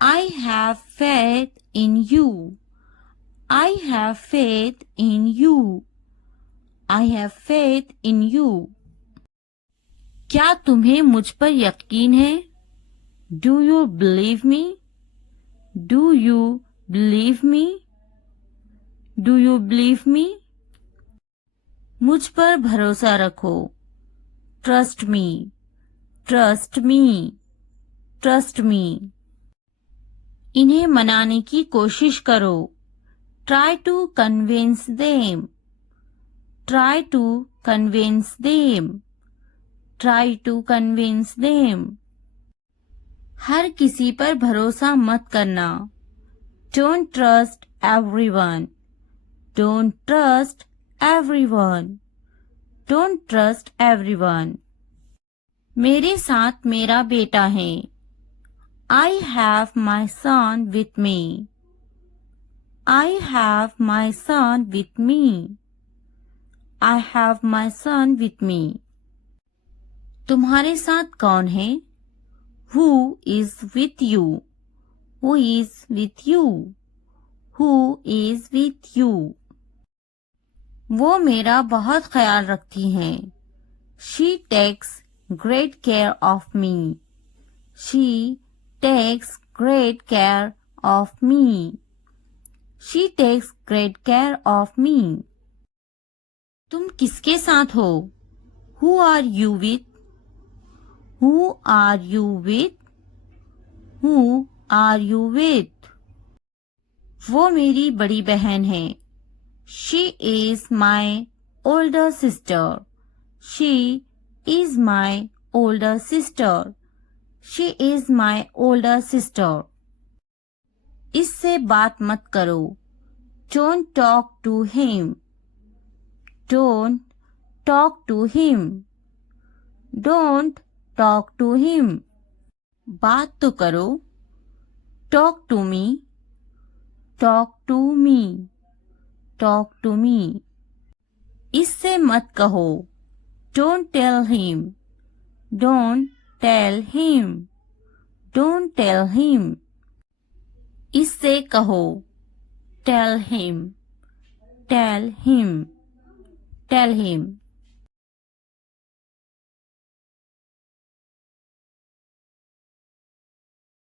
I have faith in you. I have faith in you. I have faith in you. क्या तुम्हें मुझ पर यकीन है? Do you believe me? Do you believe me? Do you believe me? मुझ पर भरोसा रखो. Trust me. Trust me. Trust me. इन्हें मनाने की कोशिश करो. Try to convince them. Try to convince them. Try to convince them. हर किसी पर भरोसा मत करना. Don't trust everyone. Don't trust everyone. Don't trust everyone. मेरे साथ मेरा बेटा है. I have my son with me. I have my son with me. I have my son with me. तुम्हारे साथ कौन है? Who is with you? Who is with you? Who is with you? वो मेरा बहुत ख्याल रखती हैं. She takes great care of me. She takes great care of me. She takes great care of me. तुम किसके साथ हो? Who are you with? Who are you with? Who are you with? वो मेरी बड़ी बहन है. She is my older sister. She is my older sister. She is my older sister. इससे बात मत करो. Don't talk to him. Don't talk to him. Don't talk to him. बात तो करो. Talk to me. Talk to me. Talk to me. इससे मत कहो. Don't tell him. Don't tell him. Don't tell him. इससे कहो. Tell him. Tell him. Tell him.